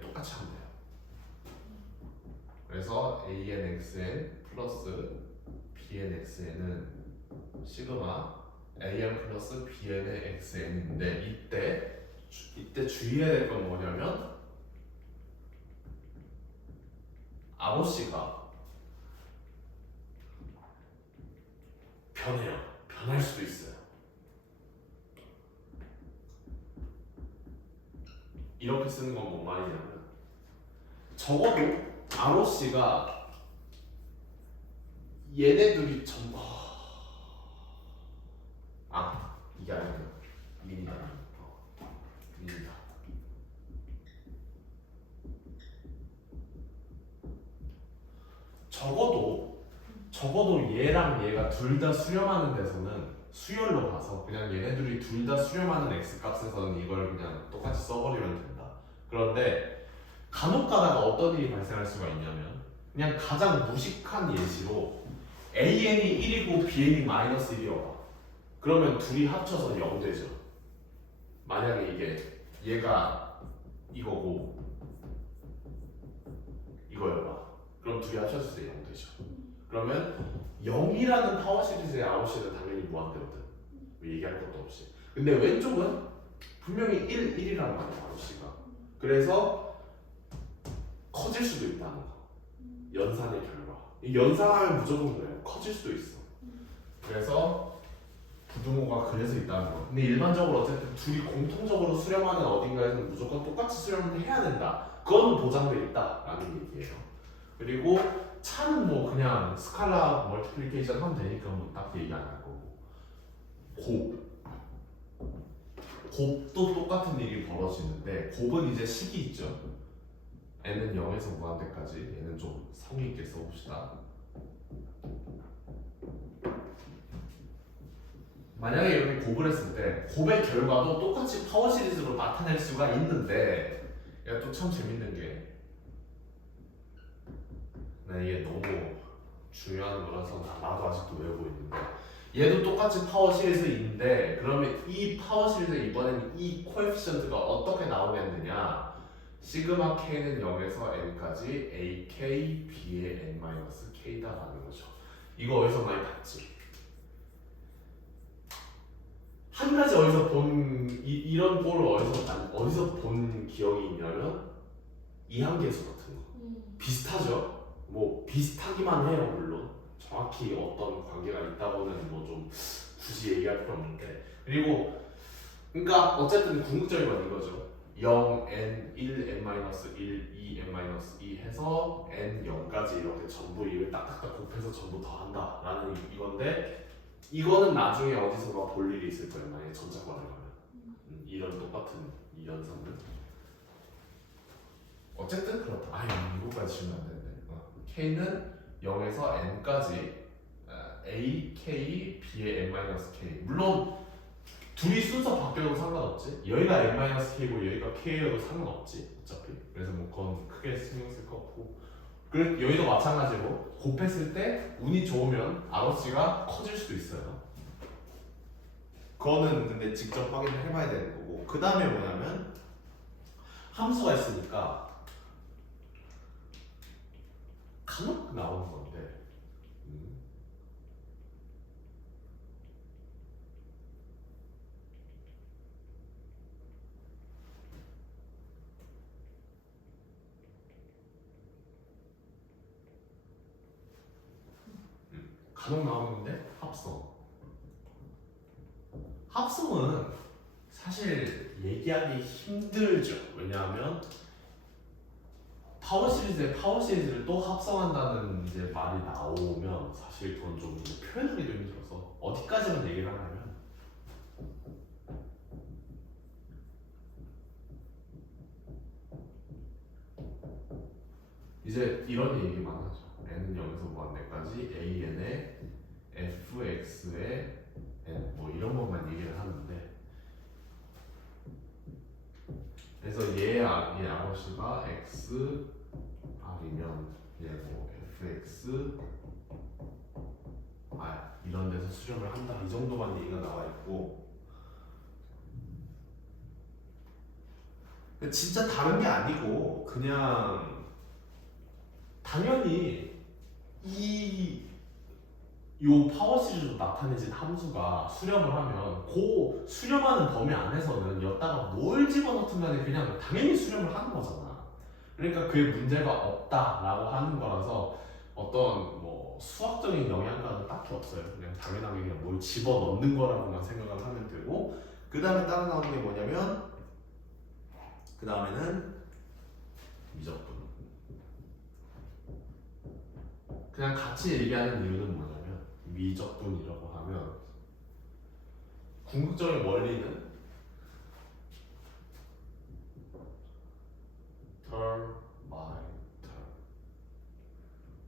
똑같이 하면 돼요. 그래서 ANXN 플러스 BNXN은 시그마 AM 플러스 BN의 XN인데 이때 주의해야 될 건 뭐냐면 ROC가 변할 수도 있어요. 이렇게 쓰는 건 뭔 말이냐면 적어도 ROC가 얘네들이 이게 아니구나. 미니다. 적어도 얘랑 얘가 둘 다 수렴하는 데서는 수열로 봐서 그냥 얘네들이 둘 다 수렴하는 x 값에서는 이걸 그냥 똑같이 써버리면 된다. 그런데 간혹 가다가 어떤 일이 발생할 수가 있냐면 그냥 가장 무식한 예시로 AN이 1이고 BN이 마이너스 1이어봐. 그러면 둘이 합쳐서 0 되죠. 만약에 이게 얘가 이거고 이거여봐. 그럼 둘이 합쳤을 때 0 되죠. 그러면 0이라는 파워 시리즈의 ROC는 당연히 무한대거든. 얘기할 것도 없이. 근데 왼쪽은 분명히 1이란 말이야 ROC가. 그래서 커질 수도 있다는 거. 연산의 결과. 이 연산하면 무조건 그래요. 커질 수도 있어. 그래서 부등호가 그래서 있다는 거. 근데 일반적으로 어쨌든 둘이 공통적으로 수렴하는 어딘가에서는 무조건 똑같이 수렴을 해야 된다. 그거는 보장돼 있다라는 얘기예요. 그리고 차는 뭐 그냥 스칼라 멀티플리케이션 하면 되니까 뭐 딱 얘기 안 할 거고. 곱도 똑같은 일이 벌어지는데 곱은 이제 식이 있죠. n은 0에서 무한대까지. 얘는 좀 성의 있게 써봅시다. 만약에 이렇게 곱을 했을 때 곱의 결과도 똑같이 파워 시리즈로 나타낼 수가 있는데 얘가 또 참 재밌는 게 이게 너무 중요한 거라서 나도 아직도 외우고 있는데 얘도 똑같이 파워 시리즈인데 그러면 이 파워 시리즈 이번에는 이 코에피션트가 어떻게 나오겠느냐? 시그마 k는 0에서 n까지 ak b의 n-k다라는 거죠. 이거 어디서 많이 봤지? 한 가지 어디서 본 이런 꼴을 어디서 본 기억이 있냐면 이항계수 같은 거 비슷하죠? 뭐 비슷하기만 해요 물론 정확히 어떤 관계가 있다고는 뭐 좀 굳이 얘기할 필요 없는데 그리고 그러니까 어쨌든 궁극적인 건 이거죠. 0, n, 1, n-1, 2, n-2 해서 n 0까지 이렇게 전부 이를 딱딱딱 곱해서 전부 더한다 라는 이건데 이거는 나중에 어디선가 볼 일이 있을 거예요. 만약에 전자과를 가면 이런 똑같은 이 연산을 어쨌든 그렇다. 이거까지 지우면 안 되는데 K는 0에서 N까지 A, K, B의 N-K 물론 둘이 순서 바뀌어도 상관없지 여기가 N-K고 여기가 K여도 상관없지 어차피 그래서 뭐 그건 크게 신경 쓸 거 없고 그리고 여기도 마찬가지로 곱했을 때 운이 좋으면 ROC가 커질 수도 있어요. 그거는 근데 직접 확인을 해봐야 되는 거고 그 다음에 뭐냐면 함수가 있으니까 간혹 나오는 건데 간혹 나오는데 합성은 사실 얘기하기 힘들죠. 왜냐하면 파워 시리즈를 또 합성한다는 이제 말이 나오면 사실 그건 좀 이제 표현하기도 힘들어서 어디까지만 얘기를 하냐면 이제 이런 얘기만 하죠. n은 0에서 무한대까지 an에 fx에 n 뭐 이런 것만 얘기를 하는데 그래서 얘 ROC가 x r이면 얘 뭐 fx 이런 데서 수렴을 한다 이 정도만 얘기가 나와 있고 진짜 다른 게 아니고 그냥 당연히 요 파워 시리즈로 나타내진 함수가 수렴을 하면 그 수렴하는 범위 안에서는 여기다가 뭘 집어넣든 간에 그냥 당연히 수렴을 하는 거잖아. 그러니까 그게 문제가 없다라고 하는 거라서 어떤 뭐 수학적인 영향가는 딱히 없어요. 그냥 당연하게 그냥 뭘 집어넣는 거라고만 생각을 하면 되고 그 다음에 따라 나오는 게 뭐냐면 그 다음에는 미적분. 그냥 같이 얘기하는 이유는 뭐냐면 미적분이라고 하면 궁극적인 원리는 term by term.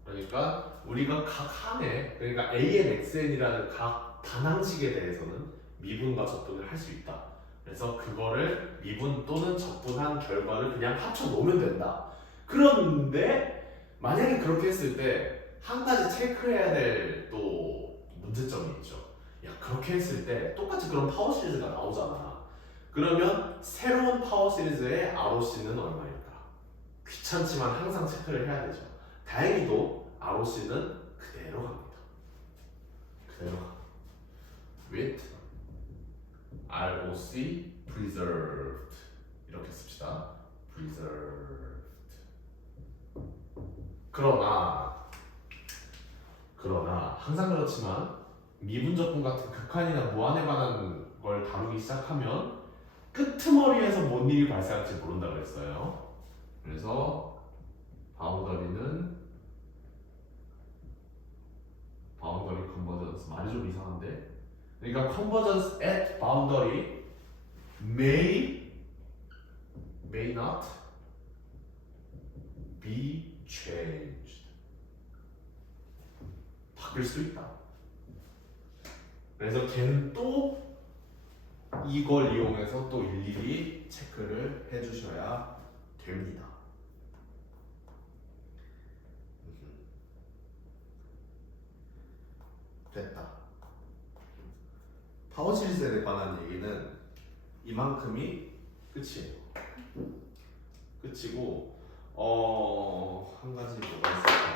그러니까 우리가 각 항에 그러니까 AN, XN이라는 각 단항식에 대해서는 미분과 적분을 할 수 있다. 그래서 그거를 미분 또는 적분한 결과를 그냥 합쳐 놓으면 된다. 그런데 만약에 그렇게 했을 때 한 가지 체크해야 될 또 문제점이 있죠. 야 그렇게 했을 때 똑같이 그런 파워 시리즈가 나오잖아. 그러면 새로운 파워 시리즈의 ROC는 얼마일까? 귀찮지만 항상 체크를 해야 되죠. 다행히도 ROC는 그대로 갑니다. 그대로 가. with ROC preserved 이렇게 씁시다. preserved. 그러나 항상 그렇지만 미분적분 같은 극한이나 무한에 관한 걸 다루기 시작하면 끄트머리에서 뭔 일이 발생할지 모른다 그랬어요. 그래서 바운더리 컨버전스 말이 좀 이상한데 그러니까 convergence at boundary may not be changed. 바뀔 수 있다. 그래서 걔는 또 이걸 이용해서 또 일일이 체크를 해주셔야 됩니다. 됐다. 파워 시리즈에 관한 얘기는 이만큼이 끝이에요. 끝이고 한 가지 뭐가 있을까?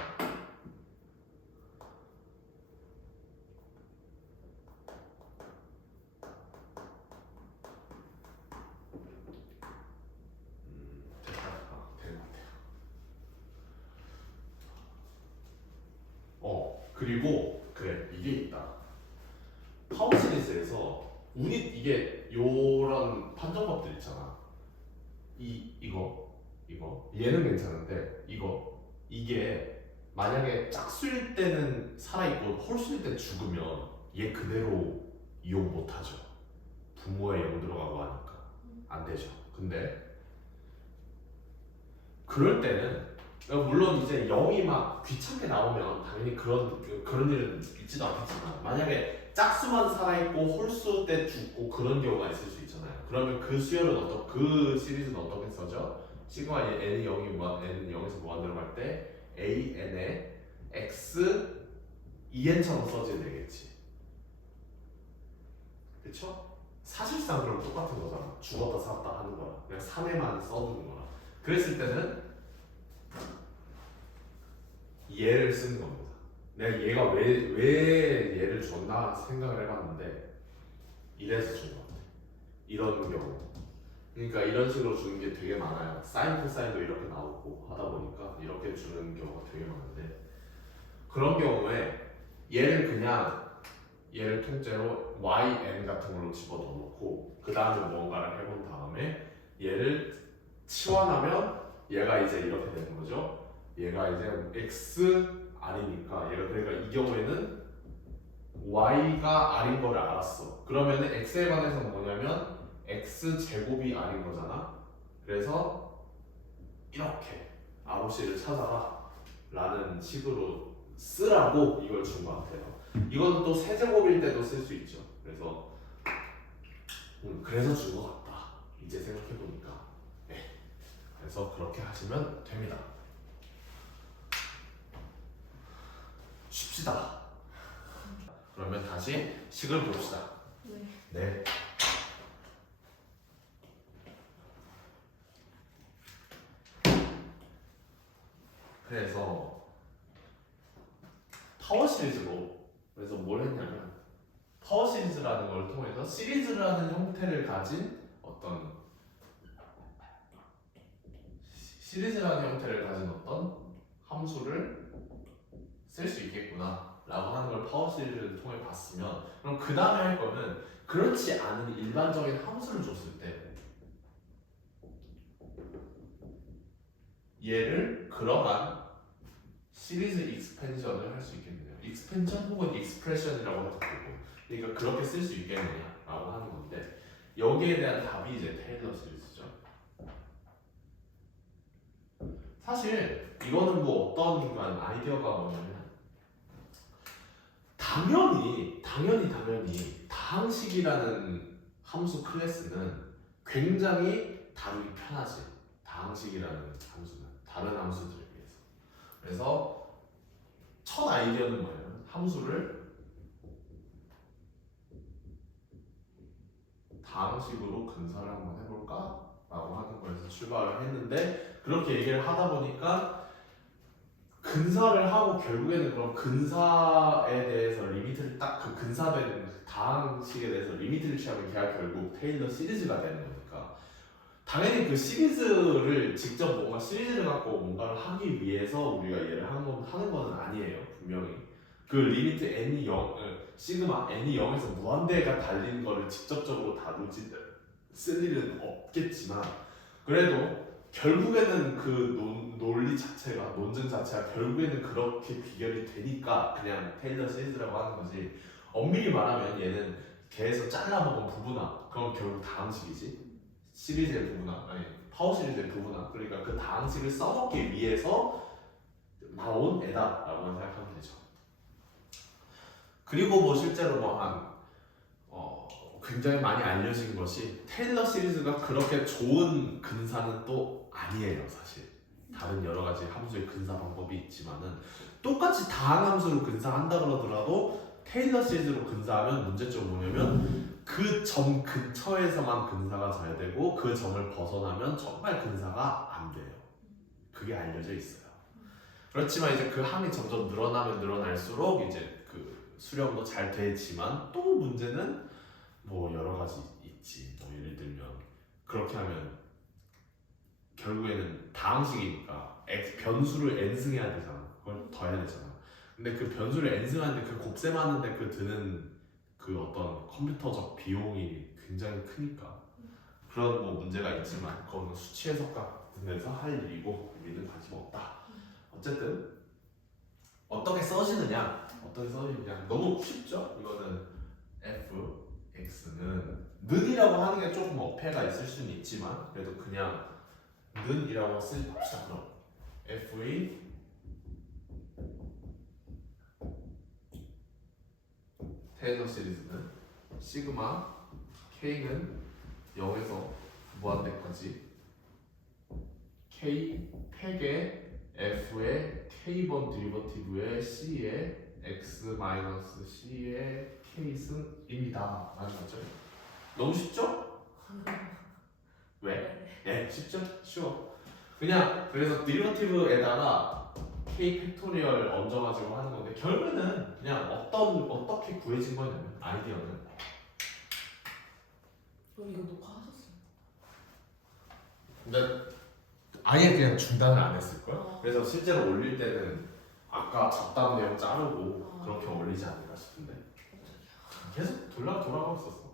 됐다. 된 것 같아요. 그리고 그래 이게 있다. 파워 시리즈에서 이게 요런 판정법들 있잖아. 이거 얘는 괜찮은데 이게 만약에 짝수일 때는 살아있고 홀수일 때 죽으면 얘 그대로 이용 못하죠. 부모에 0 들어가고 하니까 안 되죠. 근데 그럴 때는 물론 이제 0이 막 귀찮게 나오면 당연히 그런 일은 있지도 않겠지만 만약에 짝수만 살아있고 홀수 때 죽고 그런 경우가 있을 수 있잖아요. 그러면 그 수열은 그 시리즈는 어떻게 써져? 시그마 n이 0이 n은 0에서 무한대로 갈 때 a n에 x 2n처럼 써지면 되겠지. 그쵸? 사실상 그럼 똑같은 거잖아. 죽었다 살았다 하는 거야. 그냥 3회만 써두는 거야. 그랬을 때는 얘를 쓰는 겁니다. 내가 얘가 왜 얘를 줬나 생각을 해봤는데 이래서 준 것 같아. 이런 경우. 그러니까 이런 식으로 주는 게 되게 많아요. 사인 코사인도 이렇게 나오고 하다 보니까 이렇게 주는 경우가 되게 많은데 그런 경우에 얘를 통째로 yn 같은 걸로 집어넣어 놓고 그 다음에 뭔가를 해본 다음에 얘를 치환하면 얘가 이제 이렇게 되는 거죠. 얘가 이제 x r이니까 얘가 그러니까 이 경우에는 y가 r인 거를 알았어. 그러면 x에 관해서 뭐냐면 x 제곱이 r인 거잖아. 그래서 이렇게 ROC를 찾아라 라는 식으로 쓰라고 이걸 준 것 같아요. 이거는 또 세제곱일 때도 쓸 수 있죠. 그래서 준 것 같다. 이제 생각해보니까. 네. 그래서 그렇게 하시면 됩니다. 쉽시다. 그러면 다시 식을 봅시다. 네. 그래서 파워 시리즈로 그래서 뭘 했냐면 파워 시리즈라는 걸 통해서 시리즈라는 형태를 가진 함수를 쓸 수 있겠구나 라고 하는 걸 파워 시리즈를 통해 봤으면 그럼 그 다음에 할 거는 그렇지 않은 일반적인 함수를 줬을 때 얘를 그러한 시리즈 익스펜션을 할 수 있겠느냐, 익스펜션 혹은 익스프레션이라고 해도 되고, 그러니까 그렇게 쓸 수 있겠느냐라고 하는 건데 여기에 대한 답이 이제 테일러 시리즈죠. 사실 이거는 뭐 어떤 아이디어가 뭐냐면 당연히 다항식이라는 함수 클래스는 굉장히 다루기 편하지. 다항식이라는 함수는 다른 함수들에 비해서. 그래서 첫 아이디어는 뭐냐면 함수를 다항식으로 근사를 한번 해볼까? 라고 하는 거에서 출발을 했는데 그렇게 얘기를 하다 보니까 근사를 하고 결국에는 그럼 근사에 대해서 리미트를 딱 그 근사된 다항식에 대해서 리미트를 취하면 걔가 결국 테일러 시리즈가 되는 거니까 당연히 그 시리즈를 직접 뭔가 시리즈를 갖고 뭔가를 하기 위해서 우리가 얘를 하는 거는 아니에요. 분명히 그 리미트 n이 0, 시그마 n이 0에서 무한대가 달리는 거를 직접적으로 쓸 일은 없겠지만 그래도 결국에는 그 논증 자체가 결국에는 그렇게 비결이 되니까 그냥 테일러 시리즈라고 하는 거지. 엄밀히 말하면 얘는 걔에서 잘라먹은 부분화 그건 결국 다항식이지. 시리즈의 부분화, 아니 파워 시리즈의 부분화. 그러니까 그 다항식을 써먹기 위해서 나온 애다라고 생각하면 되죠. 그리고 뭐 실제로 굉장히 많이 알려진 것이 테일러 시리즈가 그렇게 좋은 근사는 또 아니에요. 사실 다른 여러 가지 함수의 근사 방법이 있지만은 똑같이 다항함수로 근사한다 그러더라도 테일러 시리즈로 근사하면 문제점이 뭐냐면 그 점 근처에서만 근사가 잘 되고 그 점을 벗어나면 정말 근사가 안 돼요. 그게 알려져 있어요. 그렇지만 이제 그 항이 점점 늘어나면 늘어날수록 이제 그 수렴도 잘 되지만 또 문제는 뭐 여러 가지 있지. 뭐 예를 들면 그렇게 하면 결국에는 다항식이니까 변수를 n승해야 되잖아. 그걸 더해야 되잖아. 근데 그 변수를 n승하는데 그 곱셈하는데 그 드는 그 어떤 컴퓨터적 비용이 굉장히 크니까 그런 뭐 문제가 있지만 그거는 수치 해석 같은 데서 할 일이고 우리는 관심 없다. 어쨌든 어떻게 써지느냐 너무 쉽죠? 이거는 fx는 는이라고 하는 게 조금 어폐가 있을 수는 있지만 그래도 그냥 는이라고 씁시다. 그럼 f의 테일러 시리즈는 시그마 k는 0에서 무한대까지 k 팩의 f의 k번 디리버티브의 c의 x-c의 k승입니다. 라는 거죠. 너무 쉽죠? 왜? 네, 쉽죠? 쉬워. 그냥 그래서 디리버티브에다가 k 팩토리얼 얹어가지고 하는 건데 결국에는 그냥 어떻게 구해진 거냐면 아이디어는 이거 녹화하셨어요? 근데 아예 그냥 중단을 안 했을걸? 어. 그래서 실제로 올릴 때는 아까 잡담 내용 자르고 어. 그렇게 올리지 않을까 싶은데 계속 돌아가고 있었어.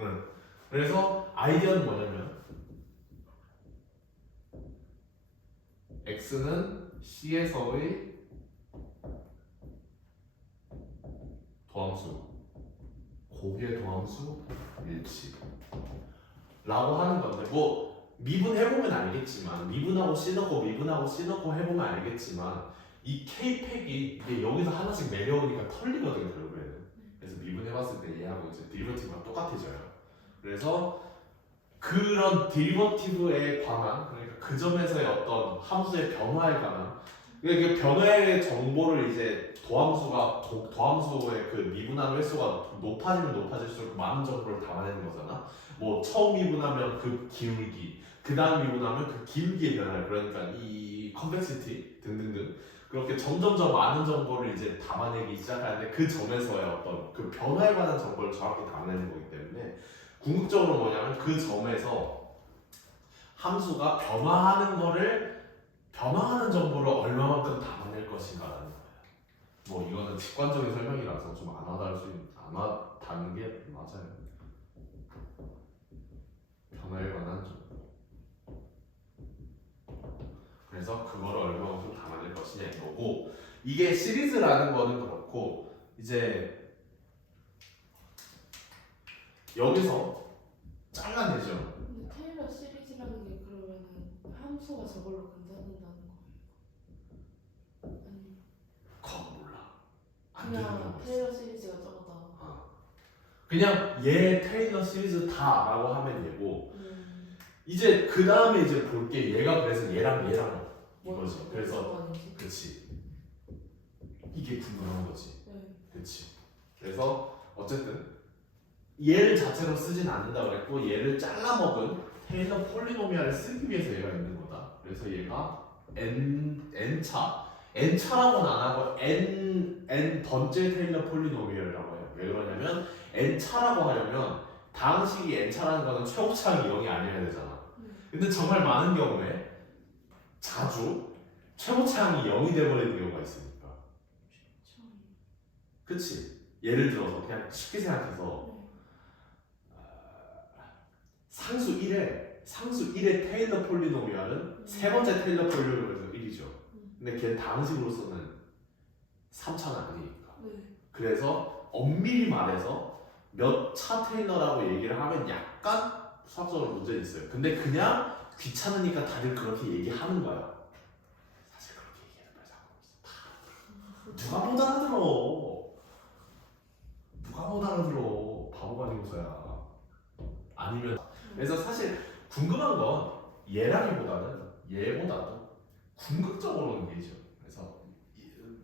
응. 그래서 아이디어는 뭐냐면 x는 c에서의 도함수 고비의 도함수 일치 라고 하는 건데 뭐 미분해보면 알겠지만 미분하고 C 넣고 해보면 알겠지만 이 K팩이 이게 여기서 하나씩 내려오니까 털리거든요 결국에는. 그래서 미분해봤을 때 얘하고 이제 디리버티브가 똑같아져요. 그래서 그런 디리버티브에 관한 그러니까 그 점에서의 어떤 함수의 변화에 관한 그 변화의 정보를 이제 도함수의 그 미분하는 횟수가 높아지면 높아질수록 많은 정보를 담아내는 거잖아. 뭐 처음 미분하면 그 기울기, 그 다음 미분하면 그 기울기의 변화, 그러니까 이 컴플렉시티 등등등 그렇게 점점점 많은 정보를 이제 담아내기 시작하는데 그 점에서의 어떤 그 변화에 관한 정보를 정확히 담아내는 거기 때문에 궁극적으로 뭐냐면 그 점에서 함수가 변화하는 정보를 얼마만큼 담아낼 것인가라는 거예요. 뭐 이거는 직관적인 설명이라서 좀 안 와닿는 게 맞아요. 변화에 관한 정보. 그래서 그거를 얼마만큼 담아낼 것이냐 이거고 이게 시리즈라는 거는 그렇고 이제 여기서 잘라내죠. 근데 테일러 시리즈라는 게 그러면은 함수가 저걸로 근사된다는 거예요? 아니 그거 몰라. 안 되는 그냥 경우가 있어. 테일러 시리즈가 저거다. 그냥 얘 테일러 시리즈 다라고 하면 얘고 이제 그 다음에 이제 볼 게 얘가 그래서 얘랑 이거지. 그래서 그렇지. 이게 궁금한 거지. 네. 그렇지. 그래서 어쨌든 얘를 자체로 쓰진 않는다 그랬고 얘를 잘라먹은 테일러 폴리노미알을 쓰기 위해서 얘가 있는 거다. 그래서 얘가 n차라고는 안 하고 n 번째 테일러 폴리노미알이라고 해요. 왜 그러냐면 n차라고 하려면 다항식이 n차라는 거는 최고차항이 0이 아니어야 되잖아. 근데 정말 많은 경우에 자주 최고차항이 0이 돼버리는 경우가 있으니까. 그치? 예를 들어서 그냥 쉽게 생각해서 상수 1의 테일러 폴리노미알은 세 번째 테일러 폴리노미알에서 1이죠. 근데 걔는 다항식으로서는 3차는 아니니까. 그래서 엄밀히 말해서 몇 차 테일러라고 얘기를 하면 약간 수학적으로 문제는 있어요. 근데 그냥 귀찮으니까 다들 그렇게 얘기하는 거야. 사실 그렇게 얘기하는 말 상관없어. 누가 못 알아들어. 바보가 아니고서야. 아니면 그래서 사실 궁금한 건 얘보다도 궁극적으로는 얘죠. 그래서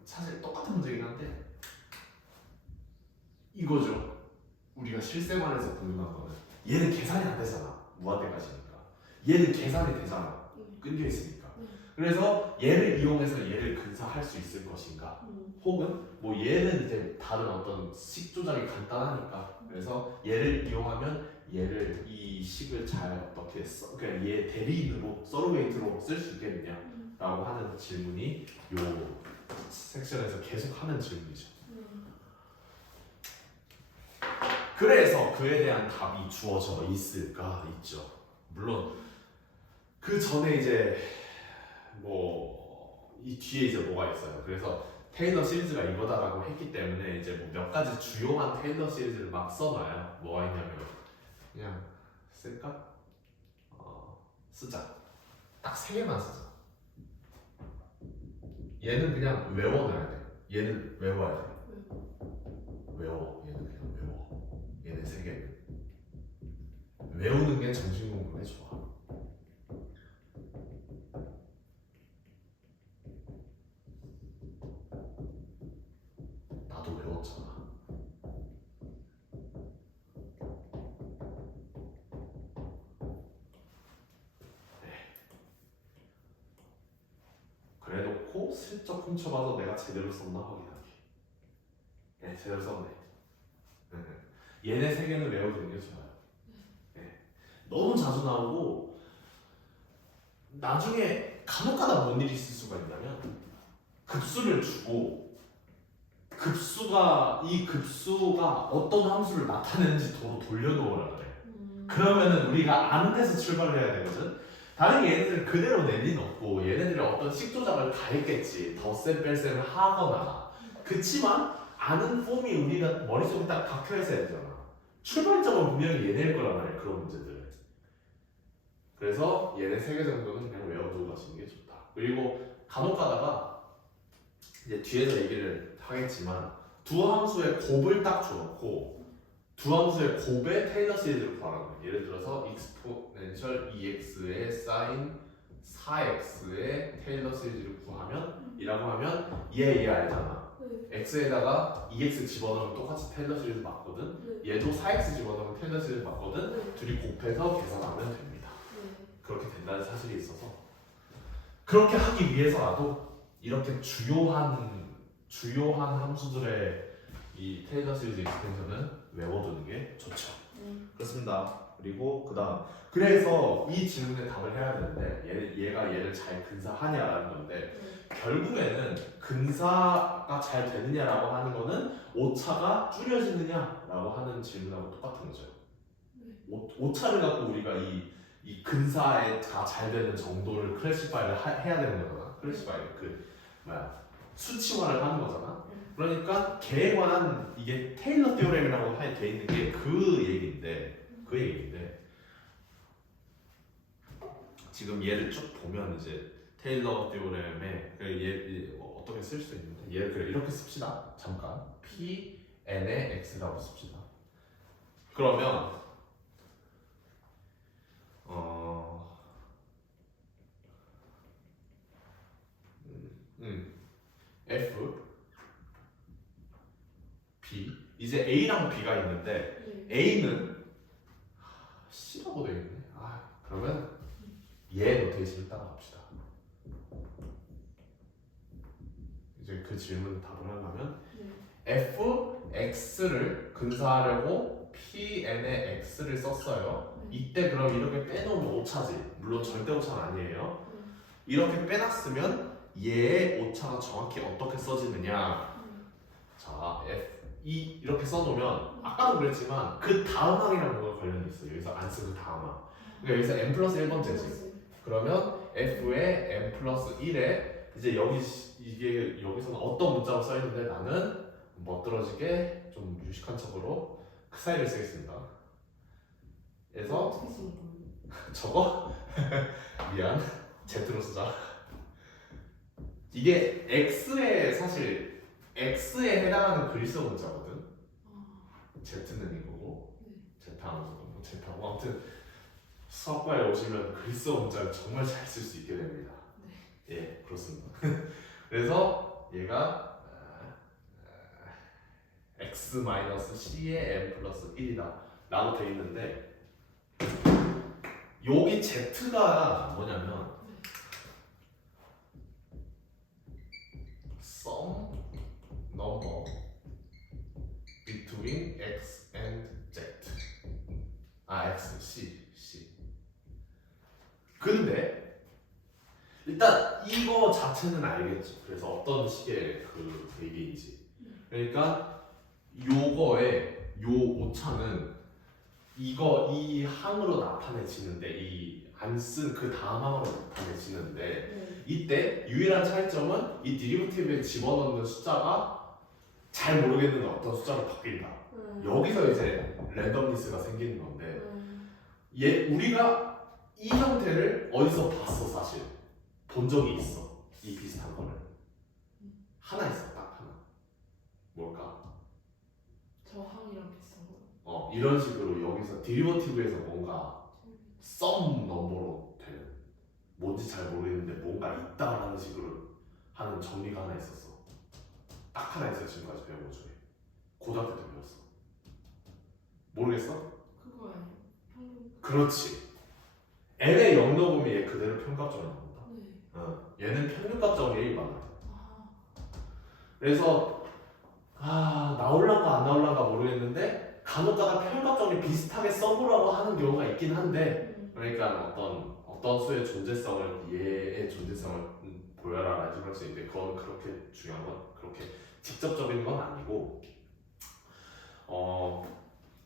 사실 똑같은 문제긴 한데 이거죠. 우리가 실생활에서 보는 거는 얘는 계산이 안 되잖아. 무한대까지니까. 얘는 계산이 되잖아. 끊겨 있으니까. 그래서 얘를 이용해서 얘를 근사할 수 있을 것인가? 혹은 뭐 얘는 이제 다른 어떤 식 조작이 간단하니까 그래서 얘를 이용하면 얘를 이 식을 잘 어떻게 써, 그러니까 얘 대리인으로 서로웨이트로 쓸 수 있겠느냐라고 하는 질문이 요 섹션에서 계속 하는 질문이죠. 그래서 그에 대한 답이 주어져 있을까? 있죠. 물론 그 전에 이제 뭐 이 뒤에 이제 뭐가 있어요. 그래서 테일러 시리즈가 이거다라고 했기 때문에 이제 뭐 몇 가지 주요한 테일러 시리즈를 막 써놔요. 뭐가 있냐면 그냥 쓸까? 쓰자. 딱 세 개만 쓰자. 얘는 그냥 외워놔야 돼. 얘는 외워야 돼. 외워. 얘는 그냥 외워. 얘네 세 개는 외우는 게 정신 공부에 좋아. 나도 외웠잖아. 그래놓고 슬쩍 훔쳐봐서 내가 제대로 썼나 확인하기. 네, 제대로 썼네. 얘네 세 개는 외워두는 게 좋아요. 네. 너무 자주 나오고 나중에 간혹가다 뭔 일이 있을 수가 있냐면 급수를 주고 이 급수가 어떤 함수를 나타내는지 도로 돌려놓으라 그래. 그러면은 우리가 아는 데서 출발을 해야 되거든. 다른 게 얘네들 그대로 낼 리는 없고 얘네들이 어떤 식 조작을 가했겠지. 덧셈 뺄셈을 하거나. 그치만 아는 폼이 우리가 머릿속에 딱 박혀 있어야 되잖아. 출발점은 분명히 얘네일 거란 말이야. 그런 문제들. 그래서 얘네 세 개 정도는 그냥 외워두고 가시는 게 좋다. 그리고 간혹 가다가 이제 뒤에서 얘기를 하겠지만 두 함수의 곱을 딱 줘놓고 두 함수의 곱의 테일러 시리즈를 구하라는 거예요. 예를 들어서 exponential ex의 sin 4x의 테일러 시리즈를 구하면 이라고 하면 얘 알잖아. x에다가 2x 집어넣으면 똑같이 테일러 시리즈 맞거든. 얘도 4x 집어넣으면 테일러 시리즈 맞거든. 둘이 곱해서 계산하면 됩니다. 그렇게 된다는 사실이 있어서 그렇게 하기 위해서라도 이렇게 주요한 함수들의 이 테일러 시리즈 익스텐션은 외워두는 게 좋죠. 그렇습니다. 그리고 그래서 이 질문에 답을 해야 되는데 얘가 얘를 잘 근사하냐라는 건데 결국에는 근사가 잘 되느냐라고 하는 거는 오차가 줄여지느냐라고 하는 질문하고 똑같은 거죠. 오차를 갖고 우리가 이 근사가 잘 되는 정도를 클래시파이를 해야 되는 거잖아. 클래시파이 수치화를 하는 거잖아. 그러니까 걔에 관한 이게 테일러 티오렘이라고 돼 있는 게 그 얘기인데 지금 얘를 쭉 보면 이제 테일러 티오렘에 얘 어떻게 쓸 수 있는데 얘를 이렇게 씁시다. 잠깐 p n의 x라고 씁시다. 그러면 f b 이제 a랑 b가 있는데 a는 c라고 되어 있네. 그러면 얘 노테이션을 따라갑시다. 이제 그 질문 답을 하려면 fx를 근사하려고 pn의 x를 썼어요. 이때 그럼 이렇게 빼놓으면 오차지. 물론 절대 오차는 아니에요. 이렇게 빼놨으면 얘의 오차가 정확히 어떻게 써지느냐. 자, 이렇게 써놓으면 아까도 그랬지만 그 다음 항이랑 뭐가 관련이 있어요. 여기서 안 쓰고 다음 항. 그러니까 여기서 n 플러스 1번째지. 그러면 f의 n 플러스 1에 이제 이게 여기서는 어떤 문자로 써있는데 나는 멋들어지게 좀 유식한 척으로 그 사이를 쓰겠습니다. 그래서 저거 미안 Z로 쓰자. 이게 사실 X에 해당하는 그리스어 문자거든. Z는 이거고 Z하고 Z하고 아무튼 수학과에 오시면 그리스어 문자를 정말 잘 쓸 수 있게 됩니다. 예, 그렇습니다. 그래서 얘가 x 마이너스 c의 n 플러스 1이다 라고 돼 있는데 여기 z가 뭐냐면 sum number between x and z x, c 근데 일단 이거 자체는 알겠죠. 그래서 어떤 식의 그 얘기인지. 그러니까 요거의 요 오차는 이거 이 항으로 나타내지는데 이 안 쓴 그 다음 항으로 나타내지는데 네. 이때 유일한 차이점은 이 디리버티브에 집어넣는 숫자가 잘 모르겠는데 어떤 숫자로 바뀐다. 여기서 이제 랜덤니스가 생기는 건데 우리가 이 형태를 어디서 봤어 사실 본 적이 있어 이 비슷한 거를 하나 있어 딱 하나 뭘까? 저 항이랑 비슷한 거. 이런 식으로 여기서 디리버티브에서 뭔가 썸 넘버로 되는 뭔지 잘 모르겠는데 뭔가 있다라는 식으로 하는 정리가 하나 있었어 딱 하나 있어 지금까지 배운 것 중에 고등학교 때 배웠어 모르겠어? 그거 아니에요? 평균. 그렇지 n의 0 넣으면 얘 그대로 평값정이 나온다 네. 얘는 평균값정이 1 많아요 아. 그래서 나올란가 안 나올란가 모르겠는데 간혹가다 평균값정이 비슷하게 써보라고 하는 경우가 있긴 한데 그러니까 어떤 수의 존재성을 얘의 존재성을 보여라 라는 할 수 있는데 그건 그렇게 중요한 건 그렇게 직접적인 건 아니고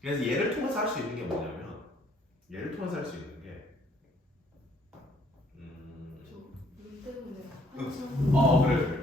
그래서 얘를 통해서 할 수 있는 게 뭐냐면 얘를 통해서 할 수 있는 게 저 문 때문에 그래